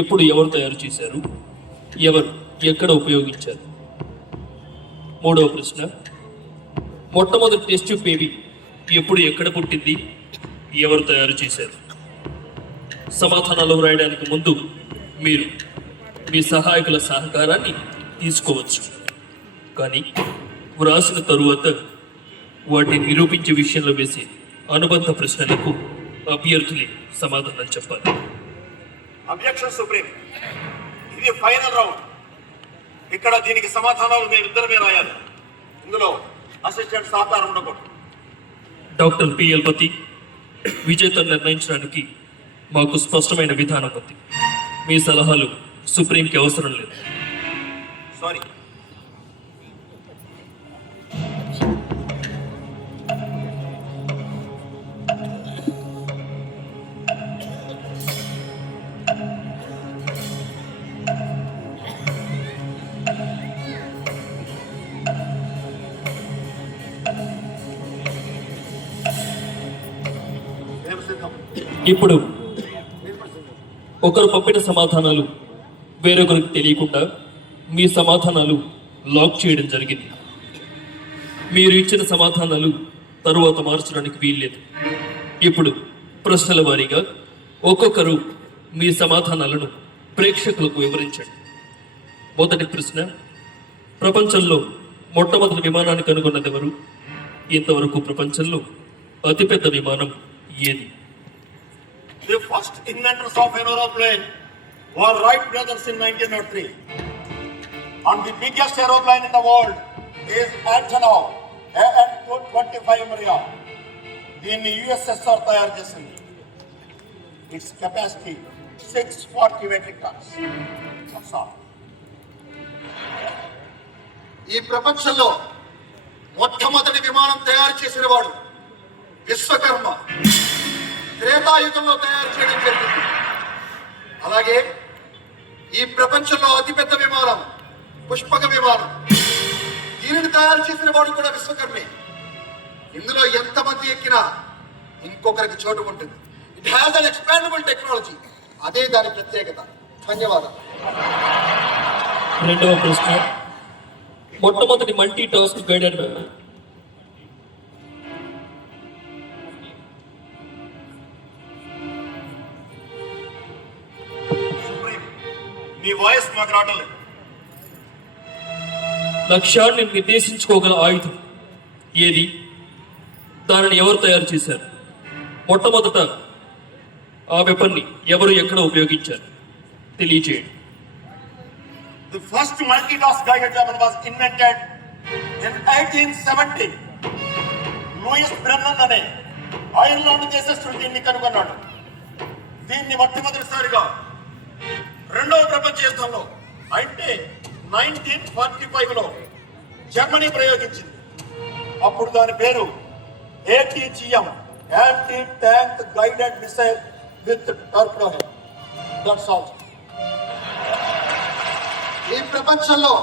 ఎప్పుడు ఎవరు తయారు చేశారు? ఎవరు ఎక్కడ ఉపయోగించారు? మూడవ ప్రశ్న, మొట్టమొదటి టెస్ట్ ట్యూబ్ బేబీ ఎప్పుడు ఎక్కడ పుట్టింది? ఎవరు తయారు చేశారు? సమాధానాలు వ్రాయడానికి ముందు మీరు మీ సహాయకుల సహకారాన్ని తీసుకోవచ్చు, కానీ వ్రాసిన తరువాత వాటిని నిరూపించే విషయంలో వేసే అనుబంధ ప్రశ్నలకు అభ్యర్థులే సమాధానం చెప్పాలి. Objection supreme. ఇది ఫైనల్ రౌండ్. ఇక్కడ దీనికి సమాధానాలు మేమిద్దరమే రాయాలి. ఇందులో అసిస్టెంట్ సహకారం ఉండకూడదు. డాక్టర్ పిఎల్ పతి, విజేతను నిర్ణయించడానికి మాకు స్పష్టమైన విధానం ఉంది. మీ సలహాలు సుప్రీంకి అవసరం లేదు. సారీ. ఇప్పుడు ఒకరు పంపిన సమాధానాలు వేరొకరికి తెలియకుండా మీ సమాధానాలు లాక్ చేయడం జరిగింది. మీరు ఇచ్చిన సమాధానాలు తరువాత మార్చడానికి వీల్లేదు. ఇప్పుడు ప్రశ్నల వారీగా ఒక్కొక్కరు మీ సమాధానాలను ప్రేక్షకులకు వివరించండి. మొదటి ప్రశ్న, ప్రపంచంలో మొట్టమొదటి విమానాన్ని కనుగొన్నది ఎవరు? ఇంతవరకు ప్రపంచంలో అతిపెద్ద విమానం ఏది? The first inventors of an aeroplane were Wright brothers in 1903. And the biggest aeroplane in the world is Antonov AN-225 Maria. దీన్ని USSR తయారు చేసింది. Its capacity 640 metric tons. That's all. ఈ ప్రపంచంలో మొట్టమొదటి విమానం తయారు చేసిన వాడు విశ్వకర్మ. త్రేతాయుగంలో తయారు చేయడం జరిగింది. అలాగే ఈ ప్రపంచంలో అతిపెద్ద విమానం పుష్పక విమానం. దీనిని తయారు చేసిన వాడు కూడా విశ్వకర్మే. ఇందులో ఎంతమంది ఎక్కినా ఇంకొకరికి చోటు ఉంటుంది. It has an expandable technology. అదే దాని ప్రత్యేకత. ధన్యవాదాలు. రెండవ ప్రశ్న, మొట్టమొదటి multi task guided me voice మాకు రావడం లేదు. లక్ష్యాన్ని నిర్దేశించుకోగల ఆయుధం ఏది? దానిని ఎవరు తయారు చేశారు? మొట్టమొదట ఆ వెపన్ని ఎవరు ఎక్కడ ఉపయోగించారు? తెలియచేయండి. The first multi-task guided weapon was invented in 1870. Louis బ్రెన్నన్ అనే ఐర్లాండ్ దేశస్థుడు దీన్ని కనుగొన్నాడు. దీన్ని మొట్టమొదటిసారిగా రెండవ ప్రపంచ యుద్ధంలో అంటే 1945లో జర్మనీ ప్రయోగించింది. అప్పుడు దాని పేరు ATGM, anti tank guided missile with torpedo head. That's all. ఈ ప్రపంచంలో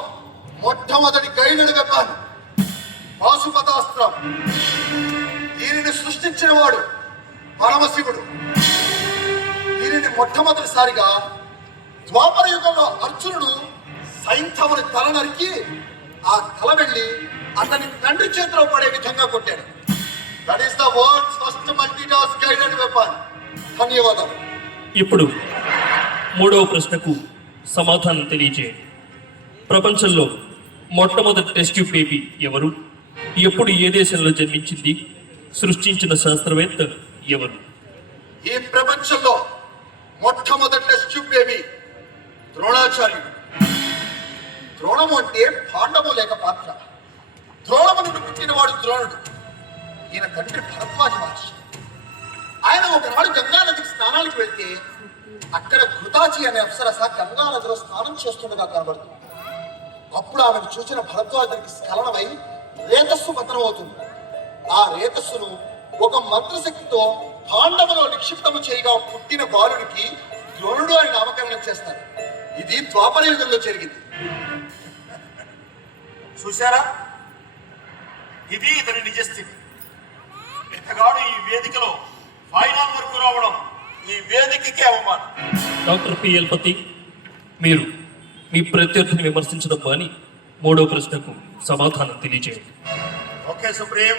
మొట్టమొదటి గైడెడ్ వెపన్ పాశుపతాస్త్రం. దీనిని సృష్టించిన వాడు పరమశివుడు. దీనిని మొట్టమొదటిసారిగా ద్వాపర యుగంలో అర్జునుడు సైంధవుని తల నరికి ఆ తల వెళ్ళి అతని తండ్రి చేతిలో పడే విధంగా కొట్టాడు. That is the world's first multitask guided weapon. ధన్యవాదాలు. ఇప్పుడు మూడవ ప్రశ్నకు సమాధానం తెలియజేయండి. ప్రపంచంలో మొట్టమొదటి టెస్ట్ ట్యూబ్ బేబీ ఎవరు? ఎప్పుడు ఏ దేశంలో జన్మించింది? సృష్టించిన శాస్త్రవేత్త ఎవరు? ఈ ప్రపంచంలో మొట్టమొదటి టెస్ట్ ట్యూబ్ బేబీ ద్రోణాచార్యుడు. ద్రోణము అంటే పాండము లేక పాత్ర. ద్రోణము నుండి పుట్టినవాడు ద్రోణుడు. ఈయన తండ్రి భరద్వాజ మహర్షి. ఆయన ఒకనాడు గంగా నదికి స్నానానికి వెళ్తే అక్కడ ఘృతాచి అనే అప్సరస గంగా నదిలో స్నానం చేస్తుండగా కనబడుతుంది. అప్పుడు ఆమెను చూసిన భరద్వాజుడికి స్ఖలనమై రేతస్సు పతనం అవుతుంది. ఆ రేతస్సును ఒక మంత్రశక్తితో పాండవులో నిక్షిప్తము చేయగా పుట్టిన బాలుడికి ద్రోణుడు అని నామకరణం చేస్తారు. ఇది ద్వాపర యుగంలో జరిగింది. చూశారా, ఇది ఇతని నిజస్థితి. ఇతగాడు ఈ వేదికలో ఫైనల్ వరకు రావడం ఈ వేదికకే అవమానం. డాక్టర్ పిఎల్ పతి, మీరు మీ ప్రత్యర్థిని విమర్శించడం మాని మూడో ప్రశ్నకు సమాధానం తెలియజేయండి. ఓకే సుప్రీం,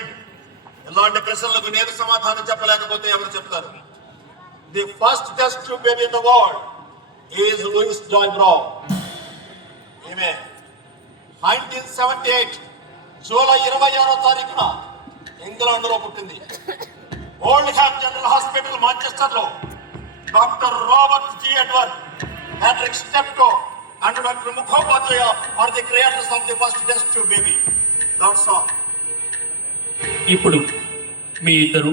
ఇలాంటి ప్రశ్నలకు నేను సమాధానం చెప్పలేకపోతే ఎవరు చెప్తారు? The first test tube baby in the world is Louise Joy Brown. ఈమె 1978 జూలై 26వ తారీఖున ఇంగ్లాండ్లో పుట్టింది. Oldham general hospital Manchester లో doctor Robert G Edward, Patrick Steptoe and doctor Mukhopadhyay are the creators of the first test tube baby. That's all. ఇప్పుడు మీ ఇద్దరు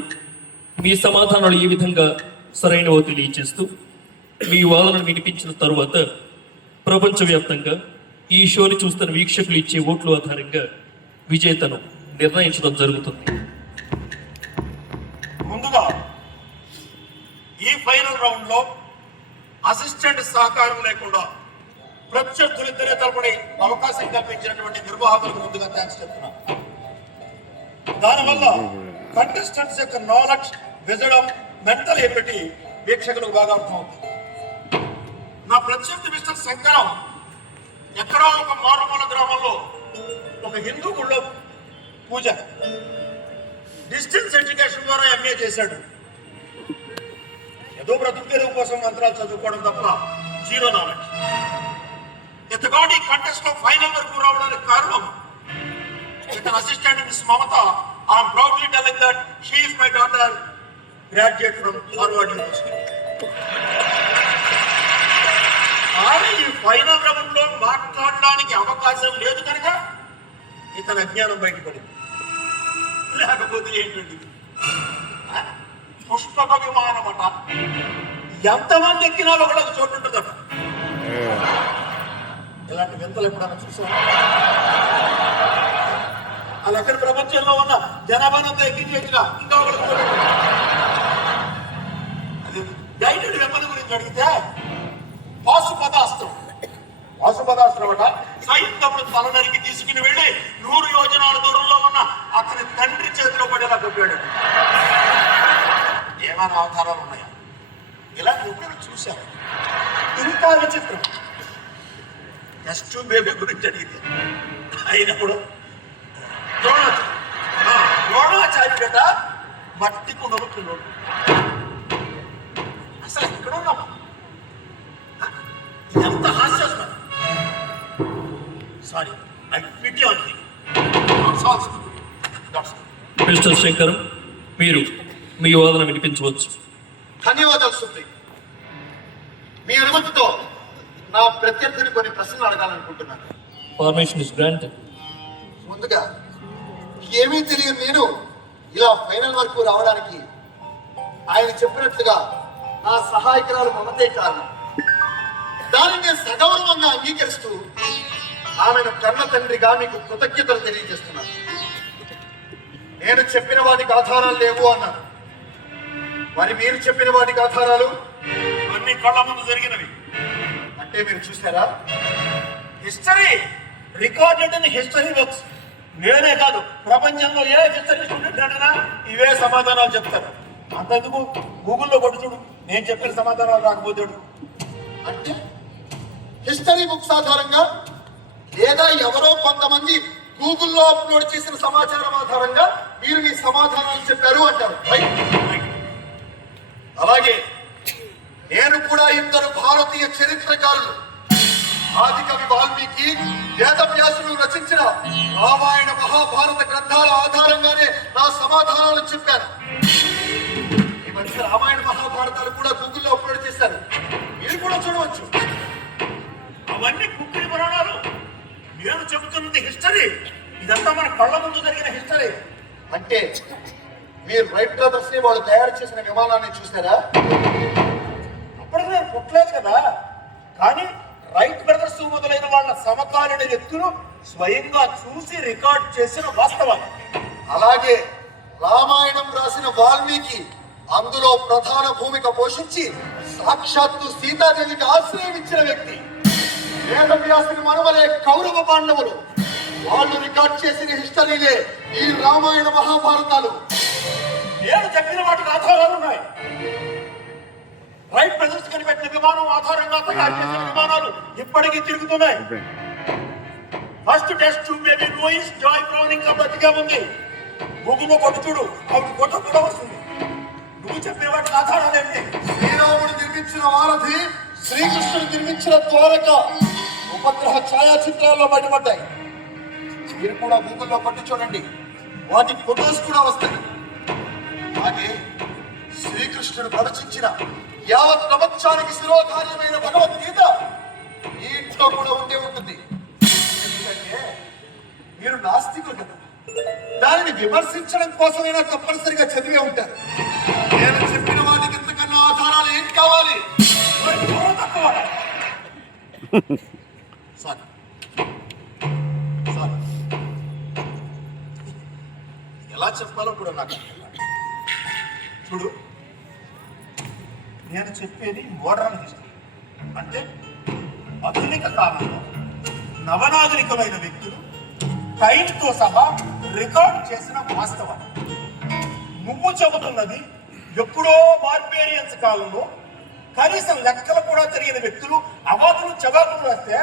మీ సమాధానాలు ఏ విధంగా సరైనవో తెలియజేస్తూ మీ వాదనను వినిపించిన తరువాత ప్రపంచవ్యాప్తంగా ఈ షోని చూస్తున్న వీక్షకులు ఇచ్చే ఓట్ల ఆధారంగా విజేతను నిర్ణయించడం జరుగుతుంది. ముందుగా ఈ ఫైనల్ రౌండ్ లో అసిస్టెంట్ సహకారం లేకుండా ప్రత్యర్థులిద్దరే తరపున అవకాశం కల్పించినటువంటి నిర్వాహకులకు ముందుగా థ్యాంక్స్ చెప్తున్నాను. దానివల్ల కంటెస్టెంట్స్ యొక్క నాలెడ్జ్, విజడం, మెంటల్ ఎబిలిటీ వీక్షకులకు బాగా అర్థమవుతుంది. నా ప్రత్యర్థి మిస్టర్ శంకరం ఎక్కడో ఒక మారుమూల గ్రామంలో ఒక హిందూ గుళ్ళో పూజ, డిస్టెన్స్ ఎడ్యుకేషన్ ద్వారా ఎంఏ చేశాడు. ఏదో బ్రతుకు తెరువు కోసం మంత్రాలు చదువుకోవడం తప్ప జీరో నాలెడ్జ్. ఇతగాడి కంటెస్ట్ లో ఫైనల్ వరకు రావడానికి కారణం ఇతని assistant miss Mamata. I'm proudly telling that she is my daughter, graduate from Harvard university. ఆమె ఈ ఫైనల్ రౌండ్ లో మాట్లాడడానికి అవకాశం లేదు కనుక ఇతని అజ్ఞానం బయటపడింది. లేకపోతే ఏంటండి, పుష్పక విమానం అట ఎంతమంది ఎక్కినా ఒకళ్ళకి చోటు ఉంటుందట. ఇలాంటి వింతలు ఎప్పుడైనా చూసాం? అలా ఎక్కడ ప్రపంచంలో ఉన్న జనాభానంతా ఎక్కించేట్టుగా ఇంకా ఒకళ్ళకి చోటు ఉంటుంది. అది గైడెడ్ వెపన్ గురించి అడిగితే పాశుపతాస్త్రం అట సైంధవుడు తల నరికి తీసుకుని వెళ్ళి 100 యోజనాల దూరంలో ఉన్న అతని తండ్రి చేతిలో పడేలా కొట్టాడు. ఏమైనా ఆధారాలు ఉన్నాయా? ఇలాంటి ఎప్పుడైనా చూశారు? ఇంకా విచిత్రం, టెస్ట్ ట్యూబ్ బేబీ గురించి అడిగితే అయినప్పుడు ద్రోణాచార్యుడట మట్టి కుండలు పిల్లలు. అసలు ఇక్కడ ఉన్నామా? ఎంత హాస్యాస్పదం. Sorry, I pity on you. Mister Shankaram, మీరు మీ వాదన వినిపించవచ్చు. ధన్యవాదాలు సుప్రీం. మీ అనుమతితో నా ప్రత్యర్థిని కొన్ని ప్రశ్నలు అడగాలనుకుంటున్నాను. Permission is granted. ముందుగా, ఏమీ తెలియని నేను ఇలా ఫైనల్ వరకు రావడానికి ఆయన చెప్పినట్లుగా నా సహాయకురాలు మమతే కారణం. దానిని నేను సగౌరవంగా అంగీకరిస్తూ ఆమెను కన్న తండ్రిగా మీకు కృతజ్ఞతలు తెలియజేస్తున్నాను. నేను చెప్పిన వాటికి ఆధారాలు లేవు అన్నారు. మరి మీరు చెప్పిన వాటికి ఆధారాలు? అన్ని కళ్ళ ముందు జరిగినవి. అంటే మీరు చూసారా? History recorded in history books. నేనే కాదు, ప్రపంచంలో ఏ హిస్టరీ స్టూడెంట్ అడిగినా ఇవే సమాధానాలు చెప్తారు. అంతెందుకు, గూగుల్లో కొట్టి చూడు, నేను చెప్పిన సమాధానాలు రాకపోతాడు. అంటే హిస్టరీ బుక్స్ ఆధారంగా లేదా ఎవరో కొంతమంది గూగుల్లో అప్లోడ్ చేసిన సమాచారం ఆధారంగా మీరు మీ సమాధానాలు చెప్పారు అంటారు. అలాగే నేను కూడా ఇద్దరు భారతీయ చరిత్రకారులు, ఆదికవి వాల్మీకి, వేదవ్యాసులు రచించిన రామాయణ మహాభారత గ్రంథాల ఆధారంగానే నా సమాధానాలు చెప్పాను. ఈ మధ్య రామాయణ మహాభారతాలు కూడా గూగుల్లో అప్లోడ్ చేశారు, మీరు కూడా చూడవచ్చు. అవన్నీ కుక్కిరి పురాణాలు. నేను చెబుతున్నది హిస్టరీ. ఇదంతా మన కళ్ళ ముందు జరిగిన హిస్టరీ. అంటే మీరు రైట్ బ్రదర్స్ ని వాళ్ళు తయారు చేసిన విమానాన్ని చూసారా? అప్పటికి నేను పుట్టలేదు కదా, కానీ రైట్ బ్రదర్స్ మొదలైన వాళ్ళ సమకాలీన వ్యక్తులు స్వయంగా చూసి రికార్డ్ చేసిన వాస్తవం. అలాగే రామాయణం రాసిన వాల్మీకి అందులో ప్రధాన భూమిక పోషించి సాక్షాత్తు సీతాదేవికి ఆశ్రయం ఇచ్చిన వ్యక్తి. వేదవ్యాసుని మనవలే కౌరవ పాండవులు, వాళ్ళు రికార్డ్ చేసిన హిస్టరీలే ఈ రామాయణ మహాభారతాలు. నేను చెప్పిన వాటికి ఆధారాలు ఉన్నాయి. రైట్ బ్రదర్స్ కనిపెట్టిన విమానం ఆధారంగా తయారు చేసిన విమానాలు ఇప్పటికీ తిరుగుతున్నాయి. First test tube baby Louise Joy Brown ఇంకా బతిగా ఉంది. గూగుల్లో కొట్టు చూడు, ఆవిడ ఫోటో కూడా వస్తుంది. నువ్వు చెప్పే వాటికి ఆధారాలు ఏంటి? శ్రీరాముడు నిర్మించిన వారధి, శ్రీకృష్ణుడు నిర్మించిన ద్వారక ఉపగ్రహ ఛాయాచిత్రాల్లో బయటపడ్డాయి. మీరు కూడా గూగుల్లో కొట్టి చూడండి, వాటి ఫొటోస్ కూడా వస్తాయి. అలాగే శ్రీకృష్ణుడు ప్రవచించిన యావత్ ప్రపంచానికి శిరోధార్యమైన భగవద్గీత ఈ ఇంట్లో కూడా ఉండే ఉంటుంది. ఎందుకంటే మీరు నాస్తికులు కదా, దానిని విమర్శించడం కోసమైనా తప్పనిసరిగా చదివే ఉంటారు. నేను చెప్పిన వాటికి ఇంతకన్నా ఆధారాలు ఏం కావాలి? సార్ సార్, ఎలా చెప్పాలో కూడా నాకు అర్థం కాదు. చూడు, నేను చెప్పేది మోడర్న్ హిస్టరీ, అంటే ఆధునిక కాలంలో నవనాగరికమైన వ్యక్తులు టైంతో సహా రికార్డ్ చేసిన వాస్తవం. నువ్వు చెబుతున్నది ఎప్పుడో బార్బేరియన్స్ కాలంలో కనీసం లెక్కలు కూడా తెలియని వ్యక్తులు అవాతులు చవాకులు వస్తే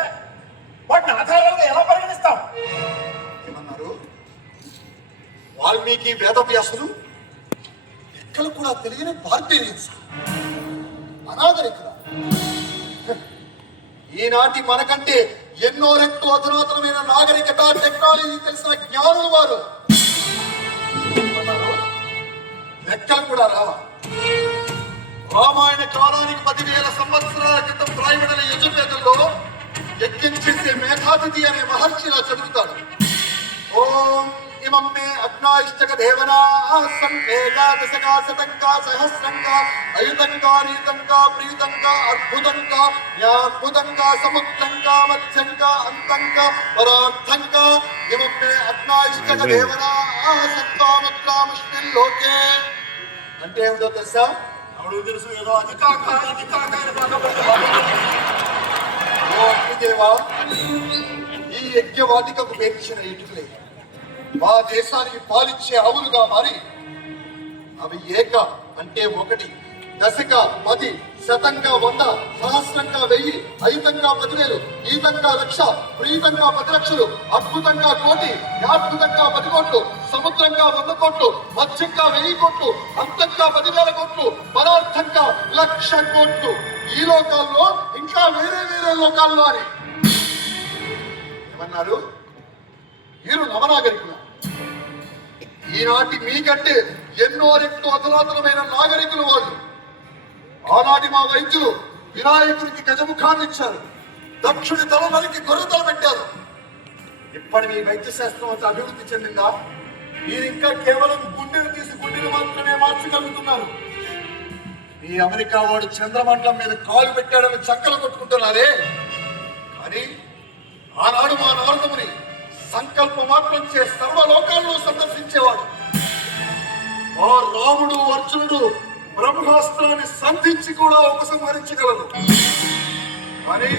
వాటిని ఆధారాలుగా ఎలా పరిగణిస్తాం? ఏమన్నారు? వాల్మీకి వేదవ్యాసులు లెక్కలు కూడా తెలియని బార్బేరియన్స్, అనాగరికుల. ఈనాటి మనకంటే ఎన్నో రెట్లు అధునాతనమైన నాగరికత టెక్నాలజీ తెలిసిన జ్ఞానులు వారు. లెక్కలు కూడా రావా? రామాయణ కాలానికి 10,000 సంవత్సరాల క్రితం రాయబడిన యజుర్వేదంలో యజ్ఞించేసే మేధాతిథి అనే మహర్షి ఇలా చదువుతాడు. ఓం ఇమం మే అగ్నాయిష్టక దేవనా సంవేగా దశగా శతంగా సహస్రంగా అయుతంగా నీతంగా ప్రీతంగా అద్భుతంగా యాద్భుతంగా సముద్రంగా మధ్యంగా అంతంగా పరార్థంగా ఇమం మే అగ్నాయిష్టక దేవనా సత్వాముద్రాముష్మిన్ లోకే. అంటే ఏమిటో తెలుసా? ఆవిడ తెలుసు, ఏదో అది కాక ఇది కాక ఓ అగ్నిదేవా, ఈ యజ్ఞవాటికకు పేర్చిన ఇటుకలే మా దేశానికి పాలిచ్చే ఆవులుగా మారి అవి ఏక అంటే 1, దశక 10, శతంగా 100, సహస్రంగా 1000, అయుతంగా 10,000, ఈతంగా 1,00,000, ప్రీతంగా 10 లక్షలు, అద్భుతంగా 1,00,00,000, యాద్భుతంగా 10 కోట్లు, సముద్రంగా 100 కోట్లు, మధ్యంగా 1000 కోట్లు, అంతంగా 10,000 కోట్లు, పరార్థంగా 1,00,000 కోట్లు. ఈ లోకాల్లో ఇంకా వేరే వేరే లోకాల్లో అని ఏమన్నారు? వీరు నవనాగరికులు. ఈనాటి మీకంటే ఎన్నో రెట్లు అధునాతనమైన నాగరికులు వాళ్ళు. ఆనాటి మా వైద్యులు వినాయకుడికి గజముఖాన్ని ఇచ్చారు, దక్షుడి తల నరికి గొర్రె తల పెట్టారు. ఇప్పటి మీ వైద్య శాస్త్రం అంతా అభివృద్ధి చెందిందా? మీరు ఇంకా కేవలం గుండెలు తీసి గుండెలు మాత్రమే మార్చగలుగుతున్నారు. ఈ అమెరికా వాడు చంద్రమండలం మీద కాలు పెట్టాడని చక్కలు కొట్టుకుంటున్నారే, కానీ ఆనాడు మా నారదముని సంకల్ప మాత్రం చే సర్వలోకాలను సందర్శించేవాడు. ఆ రాముడు అర్జునుడు బ్రహ్మాస్త్రాన్ని సంధించి కూడా ఉపసంహరించగలరు, కానీ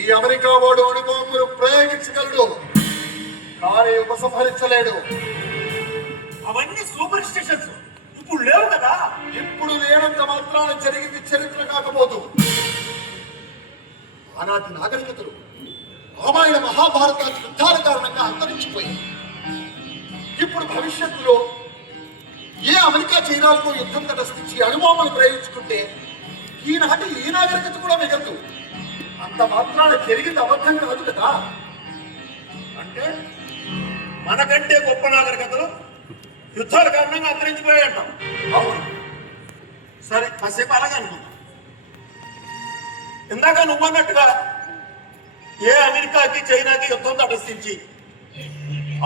ఈ అమెరికా వాడు అణుబాంబులు ప్రయోగించగలడు, కానీ ఉపసంహరించలేడు. అవన్నీ సూపర్ స్టిషన్స్ ఇప్పుడు లేవు కదా. ఇప్పుడు లేనంత మాత్రాన జరిగింది చరిత్ర కాకపోదు. ఆనాటి నాగరికతలు రామాయణ మహాభారతాల యుద్ధాల కారణంగా అంతరించిపోయి ఇప్పుడు భవిష్యత్తులో ఏ అమెరికా చైనాలతో యుద్ధం తటస్థించి అణుబాంబులు ప్రయోగించుకుంటే ఈనాటి ఈ నాగరికత కూడా మిగలదు. అంత మాత్రాన జరిగింది అబద్ధం కాదు కదా. అంటే మనకంటే గొప్ప నాగరికతలు యుద్ధాల కారణంగా అంతరించిపోయాయంటాం. అవును, సరే, కాసేపు అలాగే అనుకుందాం. ఇందాక నువ్వు అన్నట్టుగా ఏ అమెరికాకి చైనాకి యుద్ధం తటస్థించి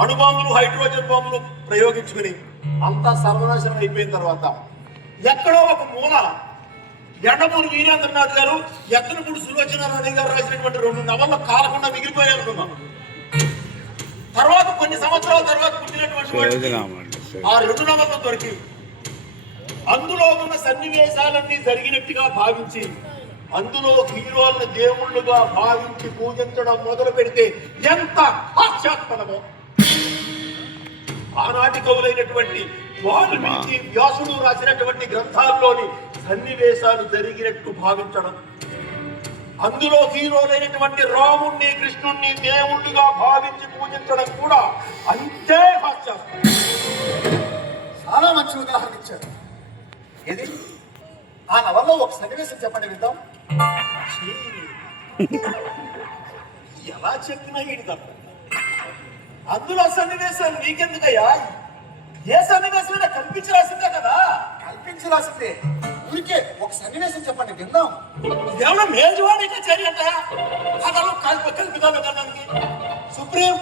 అణుబాంబులు హైడ్రోజన్ బాంబులు ప్రయోగించుకుని అంతా సర్వనాశనం అయిపోయిన తర్వాత ఎక్కడో ఒక మూల ఎండమూరి వీరేంద్రనాథ్ గారు, ఎత్తనపూడి సులోచనారాణి గారు రాసినటువంటి 2 నవళ్ళు కాలకుండా మిగిలిపోయాయి అనుకున్నాం. తర్వాత కొన్ని సంవత్సరాల తర్వాత పుట్టినటువంటి వాడికి ఆ 2 నవళ్ళు దొరికి అందులో ఉన్న సన్నివేశాలన్నీ జరిగినట్టుగా భావించి అందులో హీరోలను దేవుళ్ళుగా భావించి పూజించడం మొదలు పెడితే ఎంత హాస్యాస్పదమో. ఆనాటి కవులైనటువంటి వాల్మీకి, వ్యాసుడు రాసినటువంటి గ్రంథాల్లోని సన్నివేశాలు జరిగినట్టు భావించడం, అందులో హీరోలైనటువంటి రాముణ్ణి, కృష్ణుణ్ణి దేవుళ్ళుగా భావించి పూజించడం కూడా అంతే హాస్యాస్పదం. చాలా మంచి ఉదాహరణ ఇచ్చారు. ఇది ఆ నవల్లో ఒక సన్నివేశం చెప్పండి విద్దాం. ఎలా చెప్పినా ఇది తప్ప. అందులో సన్నివేశాలు నీకెందుకయ్యా? ఏ సన్నివేశమైనా కల్పించి రాసిందే కదా. కల్పించి రాసిందే, ఊరికే ఒక సన్నివేశం చెప్పండి విందాం. ఇదేమన్నా మేజువాడి కచేరీ అంట కథలు కల్పితాలు కన్నానికి. సుప్రీం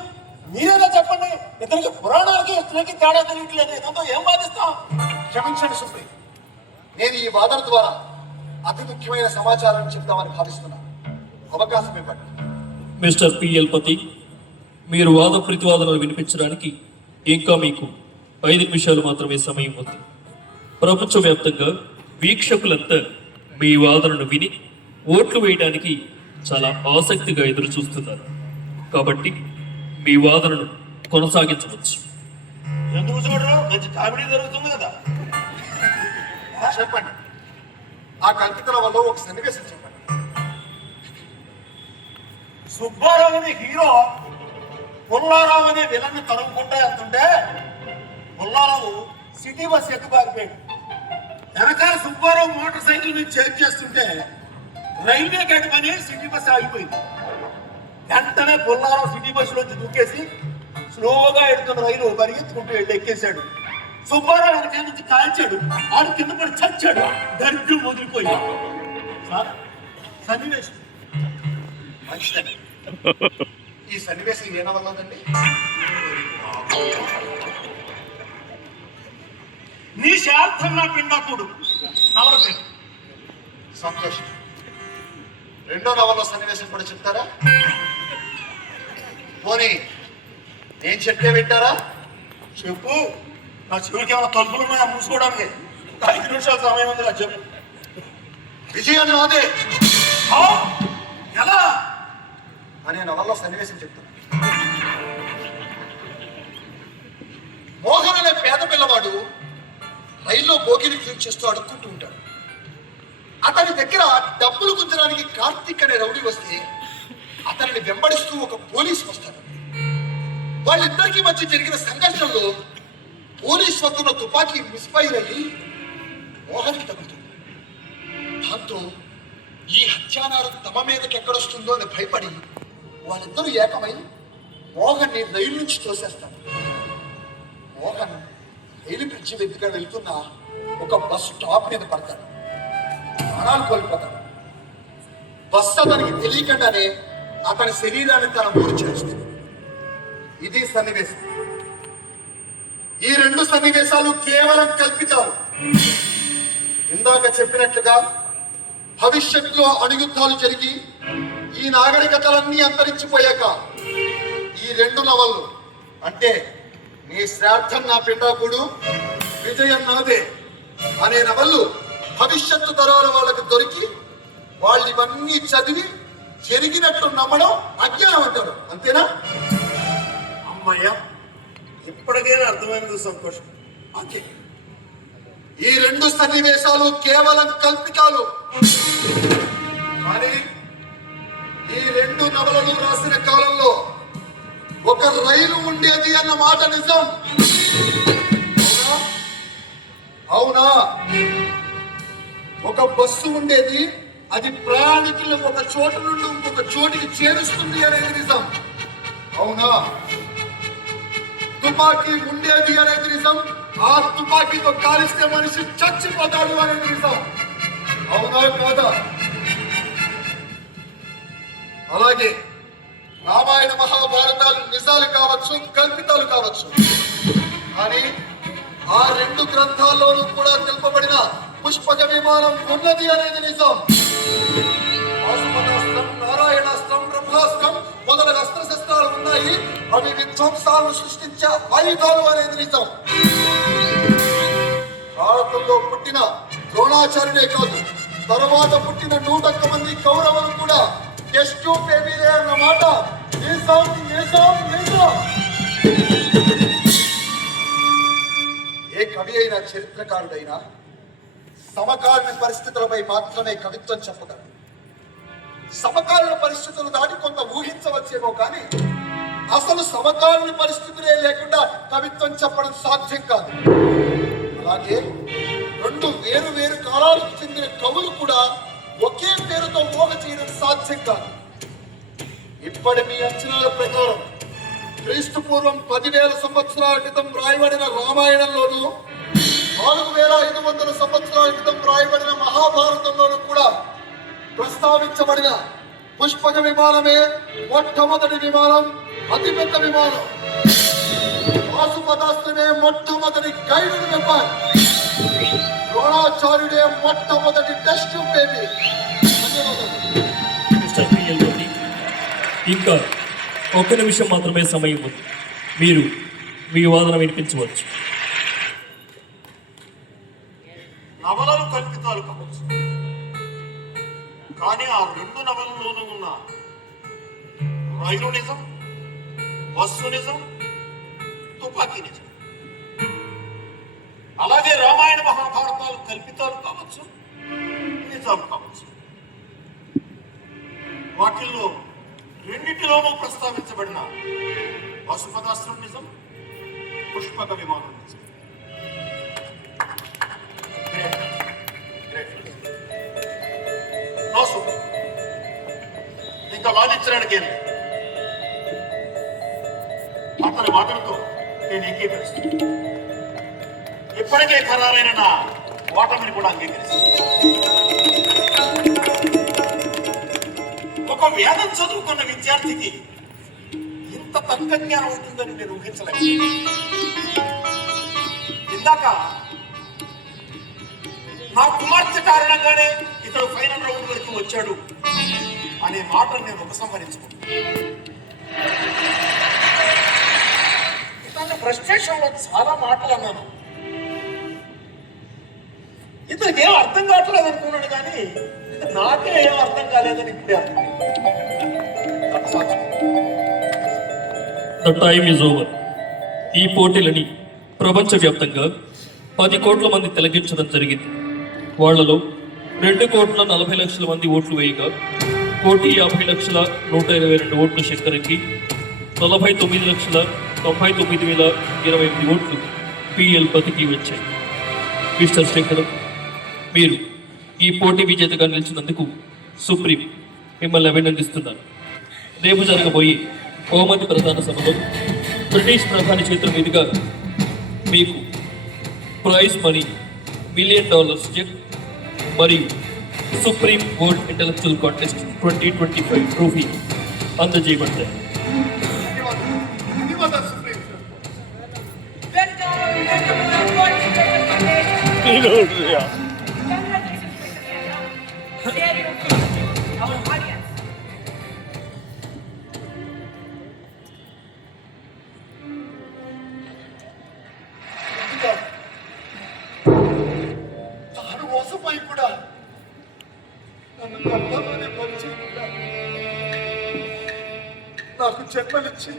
మీరేనా చెప్పండి, ఇతనికి పురాణాలకి ఇతనికి తేడా తెలియట్లేదు, ఇదంతా ఏం వాదిస్తాం? క్షమించండి సుప్రీం, నేను ఈ వాదన ద్వారా అతి ముఖ్యమైన సమాచారం చెప్తామని భావిస్తున్నాను. అవకాశం ఇవ్వండి. మిస్టర్ పిఎల్ పతి, మీరు వాద ప్రతివాదనలు వినిపించడానికి ఇంకా మీకు 5 నిమిషాలు మాత్రమే సమయం ఉంది. ప్రపంచవ్యాప్తంగా వీక్షకులంతా మీ వాదనను విని ఓట్లు వేయడానికి చాలా ఆసక్తిగా ఎదురు చూస్తున్నారు. కాబట్టి మీ వాదనను కొనసాగించవచ్చు. ఎందుకు చూడరు? మంచి కామెడీ జరుగుతుంది కదా. చెప్పండి, ఆ కల్పితల వల్ల ఒక సన్నివేశం చెప్పండి. సుబ్బారావు అనే హీరో పుల్లారావు అనే విలన్ తరుముకుంటా వెళ్తుంటే పుల్లారావు సిటీ బస్ ఎక్కి పారిపోయాడు. వెనకాల సుబ్బారావు మోటార్ సైకిల్ మీద చేంజ్ చేస్తుంటే రైల్వే గేట్ పని సిటీ బస్ ఆగిపోయింది. వెంటనే పుల్లారావు సిటీ బస్సులోంచి దూకేసి స్లోగా ఎడుతున్న రైలు పరిగెత్తుకుంటూ వెళ్ళి ఎక్కేశాడు. సుబ్బారావు వెనకాల నుంచి కాల్చాడు, ఆడు కింద పడి చచ్చాడు. దరిద్రం వదిలిపోయాడు. సన్నివేశం మంచిదండి. ఈ సన్నివేశం ఏ నవల్లోదండి? నీ శార్థం నా పిండాకుడు నవల పేరు. సంతోషం. రెండో నవల్లో సన్నివేశం కూడా చెప్తారా? పోనీ నేను చెప్తే వింటారా? చెప్పు. నా చెవికి ఏమైనా తలుపులు ఉన్నాయా మూసుకోవడానికి? 5 నిమిషాల సమయం ఉంది కదా, చెప్పు. విజయం నాదే ఎలా అనే నవల్లో సన్నివేశం చెప్తాను. మోహన్ అనే పేద పిల్లవాడు రైల్లో బోగిని క్లీన్ చేస్తూ అడుక్కుంటూ ఉంటాడు. అతని దగ్గర డబ్బులు గుంజడానికి కార్తీక్ అనే రౌడీ వస్తే అతనిని వెంబడిస్తూ ఒక పోలీస్ వస్తాడు. వాళ్ళిద్దరికీ మధ్య జరిగిన సంఘర్షణలో పోలీస్ వద్దున్న తుపాకీ మిస్ఫైర్ అయ్యి మోహన్కి తగ్గుతుంది. దాంతో ఈ హత్యానారం తమ మీదకి ఎక్కడొస్తుందో అని భయపడి వాళ్ళిద్దరూ ఏకమై మోహన్ని రైలు నుంచి తోసేస్తారు. మోహన్ రైలు బ్రిడ్జి వెతుగా వెళ్తున్న ఒక బస్సు టాప్ మీద పడతాడు. ప్రాణాలు కోల్పోతాడు. బస్సు అతనికి తెలియకుండానే అతని శరీరాన్ని తన మూడు చేస్తుంది. ఇది సన్నివేశం. ఈ 2 సన్నివేశాలు కేవలం కల్పితాలు. ఇందాక చెప్పినట్లుగా భవిష్యత్తులో అణుయుద్ధాలు జరిగి ఈ నాగరికతలన్నీ అంతరించిపోయాక ఈ 2 నవళ్ళు అంటే నీ శ్రాద్ధం నా పిండాకుడు, విజయం నాదే అనే నవళ్ళు భవిష్యత్తు తరాల వాళ్ళకు దొరికి వాళ్ళు ఇవన్నీ చదివి జరిగినట్లు నమ్మడం అజ్ఞానం అంటారు. అంతేనా? అమ్మయ్యా, ఇప్పటికైనా అర్థమైనది. సంతోషం. అంతే. ఈ 2 సన్నివేశాలు కేవలం కల్పితాలు. కానీ ఈ 2 నవలలు రాసిన కాలంలో ఒక రైలు ఉండేది అన్న మాట నిజం. అవునా? ఒక బస్సు ఉండేది, అది ప్రయాణికులను ఒక చోటు నుండి ఇంకొక చోటికి చేరుస్తుంది అనేది నిజం. అవునా? తుపాకీ ఉండేది అనేది నిజం. ఆ తుపాకీతో కాలిస్తే మనిషి చచ్చిపోతాడు అనేది నిజం. అవునా కాదా? అలాగే రామాయణ మహాభారతాలు నిజాలు కావచ్చు, కల్పితాలు కావచ్చు, కానీ ఆ రెండు గ్రంథాల్లోనూ కూడా తెలుపబడిన పుష్పక విమానం ఉన్నది అనేది నిజం. పాశుపతాస్త్రం, నారాయణాస్త్రం, బ్రహ్మాస్త్రం మొదలగు అస్త్రశస్త్రాలు ఉన్నాయి. అవి విధ్వంసాలను సృష్టించే ఆయుధాలు అనేది నిజం. భారతంలో పుట్టిన ద్రోణాచార్యుడే కాదు, తర్వాత పుట్టిన 101 మంది కౌరవులు కూడా టెస్ట్ ట్యూబ్ బేబీలే అన్న మాట నిజం నిజం నిజం. ఏ కవి అయినా చరిత్రకారుడైనా సమకాలీన పరిస్థితులపై మాత్రమే కవిత్వం చెప్పగలరు. సమకాలీన పరిస్థితులు దాటి కొంత ఊహించవచ్చేమో కానీ అసలు సమకాలీన పరిస్థితులే లేకుండా కవిత్వం చెప్పడం సాధ్యం కాదు. అలాగే రెండు వేరు వేరు కాలాలకు చెందిన కవులు కూడా ఒకే పేరుతో మోగ చేయడం సాధ్యం కాదు. ఇప్పటి మీ అంచనాల ప్రకారం క్రీస్తు పూర్వం 10,000 సంవత్సరాల క్రితం రాయబడిన రామాయణంలోనూ 4,500 సంవత్సరాల క్రితం రాయబడిన మహాభారతంలోనూ కూడా ప్రస్తావించబడిన పుష్పక విమానమే మొట్టమొదటి విమానం, అతిపెద్ద విమానం. పాశుపతాస్త్రమే మొట్టమొదటి గైడెడ్ వెపన్. ద్రోణాచార్యుడే మొట్టమొదటి టెస్ట్ బేబీ. మిస్టర్ పిఎల్ పతి, ఇంకా ఒక్క నిమిషం మాత్రమే సమయం ఉంది. మీరు మీ వాదన వినిపించవచ్చు. నవలలు కల్పితాలు కావచ్చు, కానీ ఆ రెండు నవలలోనూ ఉన్న రైలు నిజం, బస్సు నిజం, తుపాకీ నిజం. అలాగే రామాయణ మహాభారతాలు కల్పితాలు కావచ్చు, నిజాలు కావచ్చు. వాటిల్లో రెండింటిలోనూ ప్రస్తావించబడిన పాశుపతాస్త్రం నిజం, పుష్పక విమానం నిజం. ఇంకా వాదించడానికి ఏం లేదు. అతని మాటలతో నేను అంగీకరిస్తాను. ఇప్పటికే ఖరారైన నా ఓటమిని కూడా అంగీకరిస్తాను. ఒక వేదం చదువుకున్న విద్యార్థికి ఇంత తక్కువ జ్ఞానం ఉంటుందని నేను ఊహించలేదు. ఇందాక నా కుమార్తె కారణంగానే ఇతడు ఫైనల్ రౌండ్ వరకు వచ్చాడు అనే మాటను నేను ఉపసంహరించుకున్నాను. ఇతను ఫ్రస్ట్రేషన్లో చాలా మాటలు అన్నాను. ఇతనికి ఏం అర్థం కావట్లేదు అనుకున్నాడు, కానీ నాకే ఏం అర్థం కాలేదని ఇప్పుడే అర్థం. The time is over. ఈ పోటీలని ప్రపంచవ్యాప్తంగా 10 కోట్ల మంది తిలకించడం జరిగింది. వాళ్లలో 2,40,00,000 మంది ఓట్లు వేయగా 1,50,122 ఓట్లు శంకరకి, 49,99,028 ఓట్లు పిఎల్ పతికి వచ్చాయి. మిస్టర్ శంకరం, మీరు ఈ పోటీ విజేతగా నిలిచినందుకు సుప్రీం మిమ్మల్ని అభినందిస్తున్నారు. రేపు జరగబోయే బహుమతి ప్రధాన సభలో బ్రిటిష్ ప్రధాని చేతుల మీదుగా మీకు ప్రైజ్ మనీ $1 మిలియన్ చెక్ మరియు supreme world intellectual contest 2025 trophy అందజేయబడతాయి. తాను మోసపోయి కూడా నన్ను గర్భంలోనే పరిచయకుండా నాకు జన్మనిచ్చి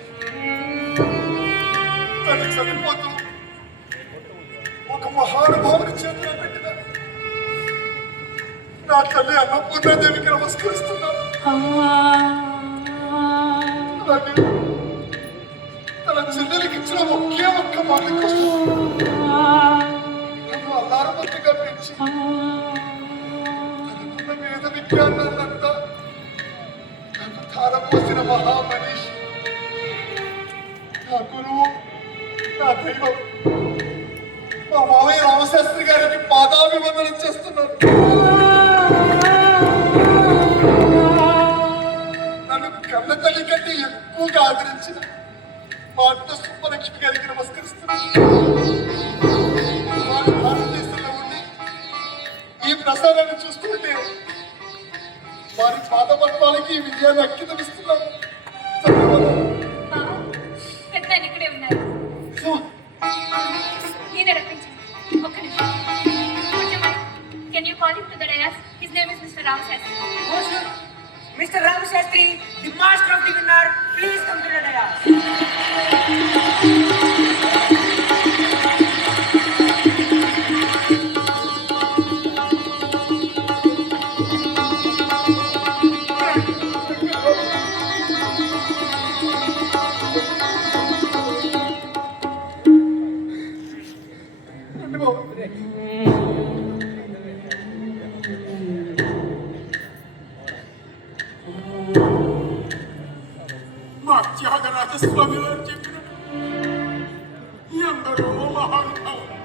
తనకి సరిపోతూ ఒక మహానుభావుని చేతిలో పెట్టిన నా తల్లి అన్నపూర్ణాదేవికి నమస్కరిస్తున్నాను. అలాగే తన చెల్లెలికి ఇచ్చిన ఒకే ఒక్క మాట కోసం నన్ను అల్లారమంతిగా పెంచి తనకున్న వేద విజ్ఞానాన్నంతా నాకు ధారపోసిన మహామనీషి, నా గురువు, నా దైవం మా మావయ్య రామశాస్త్రి గారికి పాదాభివందనం చేస్తున్నాను. నన్ను కన్న తల్లి కంటే ఎక్కువగా ఆదరించిన మా అత్త సుబ్బలక్ష్మి గారికి నమస్కరిస్తున్నాను. వారి పాదపద్మాలకి ఈ విజయాన్ని అంకితమిస్తున్నాను. బావా, పెద్ద ఆయన ఇక్కడే ఉన్నారు. నేనే రప్పించాను. ఒక్క నిమిషం. Can you call him to the dais? His name is Mr. Ram Shastri. Oh, sure. Mr. Ram Shastri, the master of the winner, please come to the dais. మా త్యాగరాజ స్వామి వారు చెప్పిన ఎందరో మహానుభావులు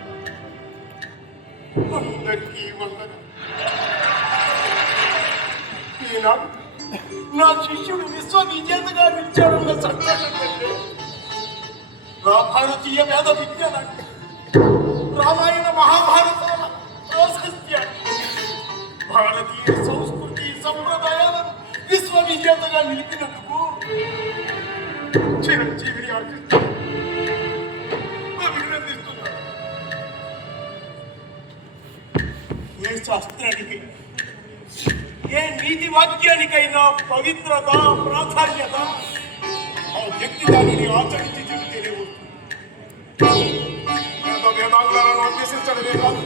అందరికీ వందనం. ఈనాడు నా శిష్యుడు విశ్వవిజేతగా నిలిచాడన్న సంతోషం కంటే నా భారతీయ వేద విజ్ఞానాన్ని, రామాయణ మహాభారతాల ప్రాశస్త్యాన్ని, భారతీయ సంస్కృతి సంప్రదాయాలను విశ్వవిజేతగా నిలిపినందుకు చిరంజీవిని అభినందిస్తున్నా. ఏ శాస్త్రానికి, ఏ నీతి వాక్యానికైనా పవిత్రత, ప్రాధాన్యత ఆ వ్యక్తి దానిని ఆచరించి చెబితేనే వేదాంగాలను అభ్యసించడమే కాదు,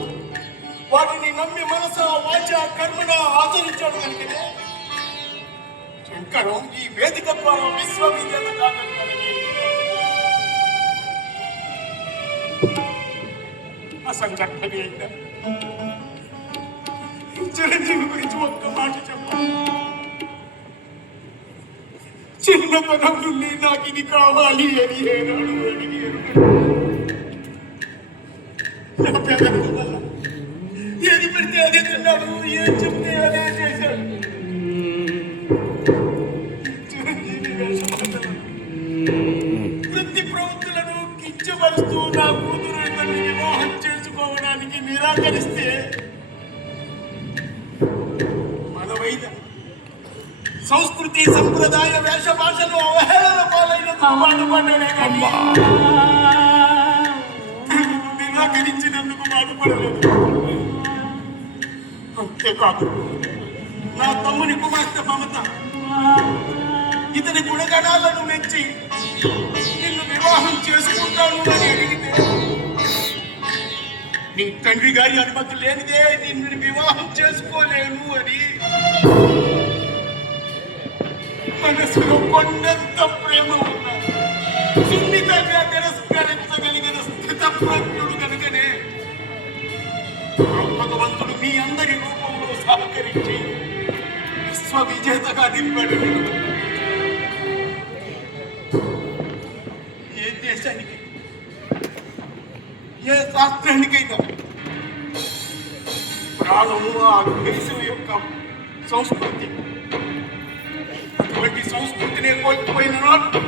వాటిని నమ్మి మనస వాచ కర్మణ ఆచరించడం కనుకనే శంకరం ఈ వేదిక ద్వారా విశ్వవిజేత కాగలిగారని అసంగర్భమే అయినా చిరంజీవి గురించి ఒక్క మాట చెప్పాలి. చిన్నతనం నుండి నాకు ఇది కావాలి అని ఏనాడు అడిగారు. నా పేదరికం వల్ల ఏది పెడితే అదే తిన్నాడు, ఏం చెప్తే అదే చేశాడు. వృత్తి ప్రవృత్తులను కించపరుస్తూ నా కూతురు ఇతన్ని వివాహం చేసుకోవడానికి నిరాకరిస్తే మనవైన సంస్కృతి సంప్రదాయ వేష భాషలు అవహేళన పాలైనందుకు బాధపడ్డానే కానీ నిరాకరించినందుకు బాధపడలేదు. అంతేకాదు, నా తమ్ముని కుమార్తె మమత ఇతని గుణగణాలను మెచ్చి నిన్ను వివాహం చేసుకుంటాను అని అడిగితే, నీ తండ్రి గారి అనుమతి లేనిదే నిన్ను వివాహం చేసుకోలేను అని మనసులో కొండంత ప్రేమ ఉన్న సున్నితంగా తిరస్కరించగలిగిన స్థితప్రజ్ఞుడు కనుకనే భగవంతుడు మీ అందరి రూపంలో సహకరించి విశ్వవిజేతగా నిలబడి ఏ దేశానికి, ఏ శాస్త్రానికైనా ప్రాణము ఆ దేశం యొక్క సంస్కృతి. అటువంటి సంస్కృతిని కోల్పోయిన నాడు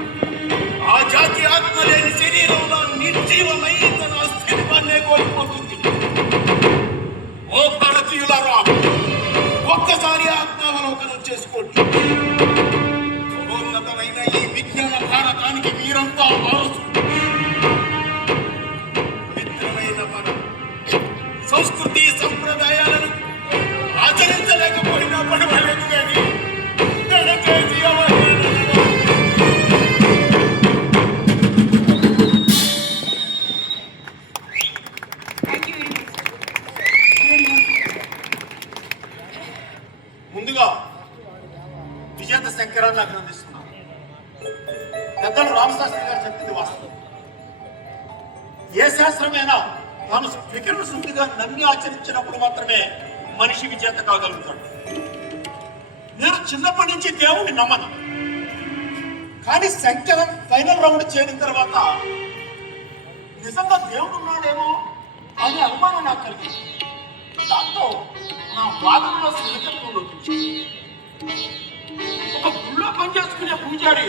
ఆ జాతి ఆత్మ లేని శరీరంలో నిర్జీవమై తన అస్తిత్వాన్నే కోల్పోతుంది. ఓ భారతీయులారా, ఒక్కసారి ఆత్మావలోకనం చేసుకోండి. సర్వోన్నతమైన ఈ విజ్ఞాన భారతానికి మీరంతా వారసులు. పవిత్రమైన మన సంస్కృతి సంప్రదాయాలను ఆచరించలేకపోయినా పడవలేదు కానీ దయచేసి ముందుగా విజేత శంకరాన్ని అభినందిస్తున్నాను. పెద్దలు రామశాస్త్రి గారు చెప్పింది వాస్తవం. ఏ శాస్త్రమైనా తాను వికరణ శుద్ధిగా నమ్మి ఆచరించినప్పుడు మాత్రమే మనిషి విజేత కాగలుగుతాడు. నేను చిన్నప్పటి నుంచి దేవుణ్ణి నమ్మను, కానీ శంకరం ఫైనల్ రౌండ్ చేరిన తర్వాత నిజంగా దేవుడు ఉన్నాడేమో అనే అనుమానం నాకు కలిగింది. దాంతో నా వాదనలో సున్నితత్వం ఒక గుళ్ళో పనిచేసుకునే పూజారి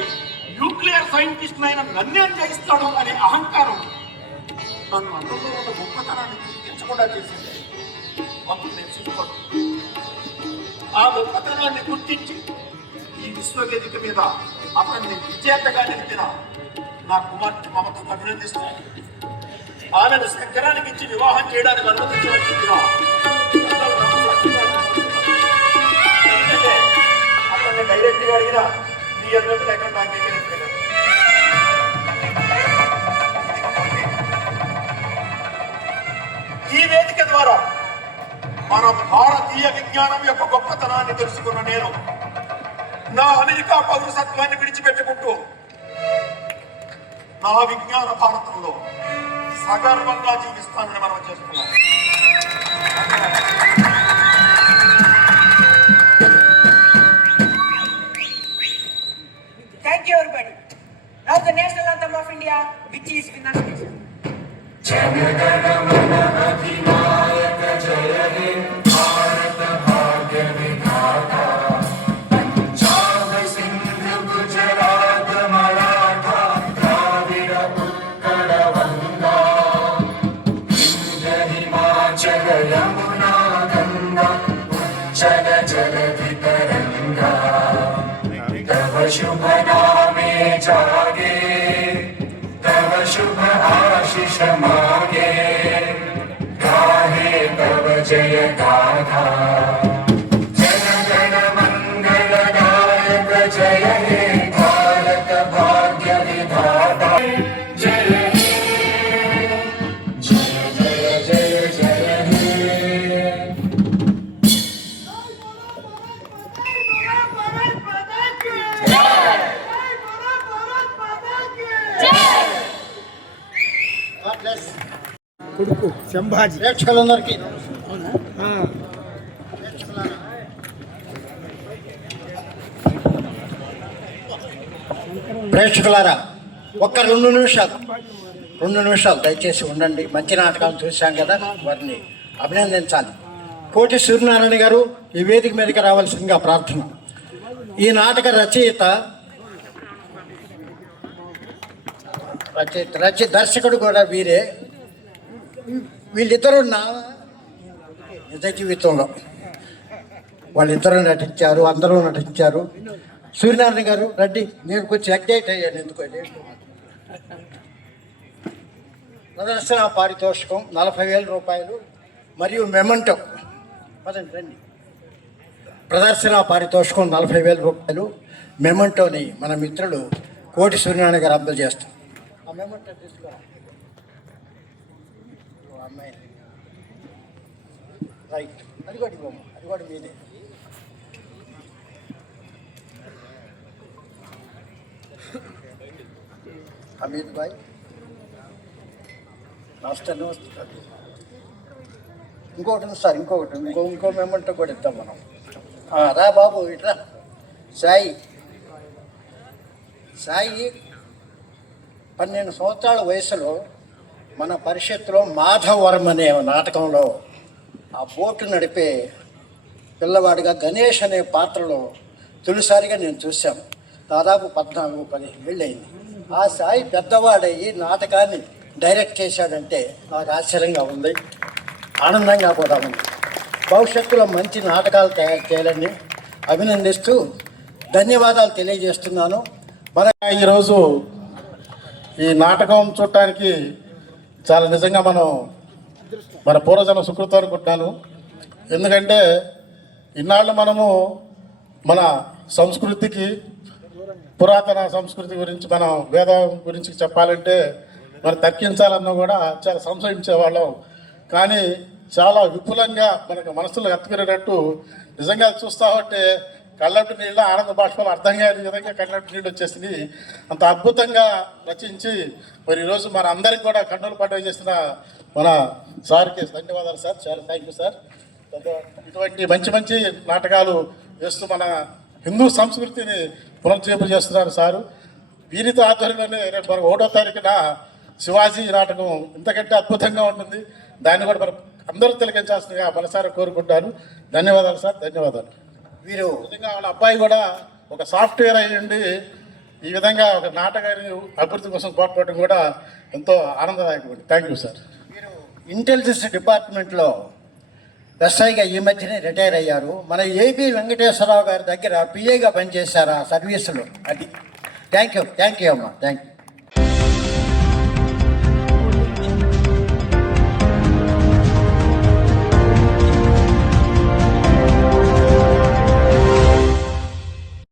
న్యూక్లియర్ సైంటిస్ట్ అయిన నన్నేం చేయిస్తాడు అనే అహంకారం నన్ను అందులో ఉన్న గొప్పతనాన్ని గుర్తించకుండా చేసింది. అప్పుడు నేను సిగ్గుపడ్డాను. ఆ గొప్పతనాన్ని గుర్తించి ఈ విశ్వవేదిక మీద అతన్ని విజేతగా నిలిపిన నా కుమార్తె మమతను అభినందిస్తున్నాను. ఆమెను శంకరానికి ఇచ్చి వివాహం చేయడానికి అనుమతించవలసిందిగా ఎందుకంటే అతన్ని డైరెక్ట్గా అడిగిన మీ అనుమతి లేకుండా నాకు అంగీకరించలేదు. ఈ వేదిక ద్వారా మన భారతీయ విజ్ఞానం యొక్క గొప్పతనాన్ని తెలుసుకున్న నేను నా అమెరికా పౌరసత్వాన్ని విడిచిపెట్టుకుంటూ నా విజ్ఞాన భారతంలో సగర్వంగా జీవిస్తానని మనం చేస్తున్నాం. Thank you, everybody. Now the national anthem of India, which is Vinaya. शुभ नामे जागे तव शुभ आशीष मागे गाहे तव जय गाथा जन गण मंगलदायक जय हे भारत भाग्य विधाता जय हे जय जय जय जय हे కొడుకు సంభాజీ ప్రేక్షకులందరికీ ప్రేక్షకులారా ఒక్క 2 నిమిషాలు దయచేసి ఉండండి. మంచి నాటకాలు చూశాం కదా, వారిని అభినందించాలి. కోటి సూర్యనారాయణ గారు ఈ వేదిక మీదకి రావాల్సిందిగా ప్రార్థన. ఈ నాటక రచయిత దర్శకుడు కూడా వీరే. వీళ్ళిద్దరూ నా నిజ జీవితంలో వాళ్ళిద్దరూ నటించారు, అందరూ నటించారు. సూర్యనారాయణ గారు రండి, నేను కొంచెం ఎగ్జైట్ అయ్యాను. ఎందుకు ప్రదర్శన పారితోషికం 40,000 రూపాయలు మరియు మెమంటో. పదండి రండి. ప్రదర్శన పారితోషికం 40,000 రూపాయలు, మెమంటోని మన మిత్రులు కోటి సూర్యనారాయణ గారు అందజేస్తారు. ఆ మెమంటో తీసుకురా అమ్మాయి. రైట్, అదిగోటి బొమ్మ, అదిగోటి మీదే. అమిత్ భాయ్ నమస్తే. ఇంకొకటి సార్, ఇంకో మెమంటో కూడా ఇద్దాం మనం. రా బాబు ఇట్రా. సాయి 12 సంవత్సరాల వయసులో మన పరిషత్తులో మాధవవరం అనే నాటకంలో ఆ బోటు నడిపే పిల్లవాడిగా గణేష్ అనే పాత్రలో తొలిసారిగా నేను చూశాను. దాదాపు 14-15 ఏళ్ళు అయింది. ఆ సాయి పెద్దవాడయ్యి నాటకాన్ని డైరెక్ట్ చేశాడంటే నాకు ఆశ్చర్యంగా ఉంది, ఆనందంగా కూడా ఉంది. భవిష్యత్తులో మంచి నాటకాలు తయారు చేయాలని అభినందిస్తూ ధన్యవాదాలు తెలియజేస్తున్నాను. ఈరోజు ఈ నాటకం చూడటానికి చాలా నిజంగా మన పూర్వజన సుకృతం అనుకుంటున్నాను. ఎందుకంటే ఇన్నాళ్ళు మనము మన సంస్కృతికి, పురాతన సంస్కృతి గురించి, మన వేదం గురించి చెప్పాలంటే మనం తర్కించాలన్నా కూడా చాలా సంశయించేవాళ్ళం. కానీ చాలా విపులంగా మనకు మనసులో ఎత్తుకునేటట్టు నిజంగా చూస్తా ఉంటే కళ్ళంటి నీళ్ళు ఆనంద బాష్పాలు అర్థం కాని విధంగా కళ్ళంటి నీళ్ళు వచ్చేసింది. అంత అద్భుతంగా రచించి మరి ఈరోజు మన అందరికి కూడా కన్నులు పండుగ చేసిన మన సార్కి ధన్యవాదాలు సార్. చాలా థ్యాంక్ యూ సార్. ఇటువంటి మంచి మంచి నాటకాలు వేస్తూ మన హిందూ సంస్కృతిని పునరుజ్జీవనం చేస్తున్నారు సారు. వీరితో ఆధ్వర్యంలోనే రేపు మన 1వ తారీఖున శివాజీ నాటకం ఇంతకంటే అద్భుతంగా ఉంటుంది. దాన్ని కూడా మనం అందరూ తిలకించాల్సిందిగా మనసారా కోరుకుంటాను. ధన్యవాదాలు సార్, ధన్యవాదాలు. వీరు నిజంగా వాళ్ళ అబ్బాయి కూడా ఒక సాఫ్ట్వేర్ అయ్యండి ఈ విధంగా ఒక నాటకాన్ని అభివృద్ధి కోసం పోరాటం కూడా ఎంతో ఆనందదాయకం. Thank you sir. వీరు ఇంటెలిజెన్స్ డిపార్ట్మెంట్లో ఎస్ఐగా ఈ మధ్యనే రిటైర్ అయ్యారు. మన ఏపీ వెంకటేశ్వరరావు గారి దగ్గర పిఏగా పనిచేశారు ఆ సర్వీసులో. అది థ్యాంక్ యూ అమ్మా, థ్యాంక్ యూ.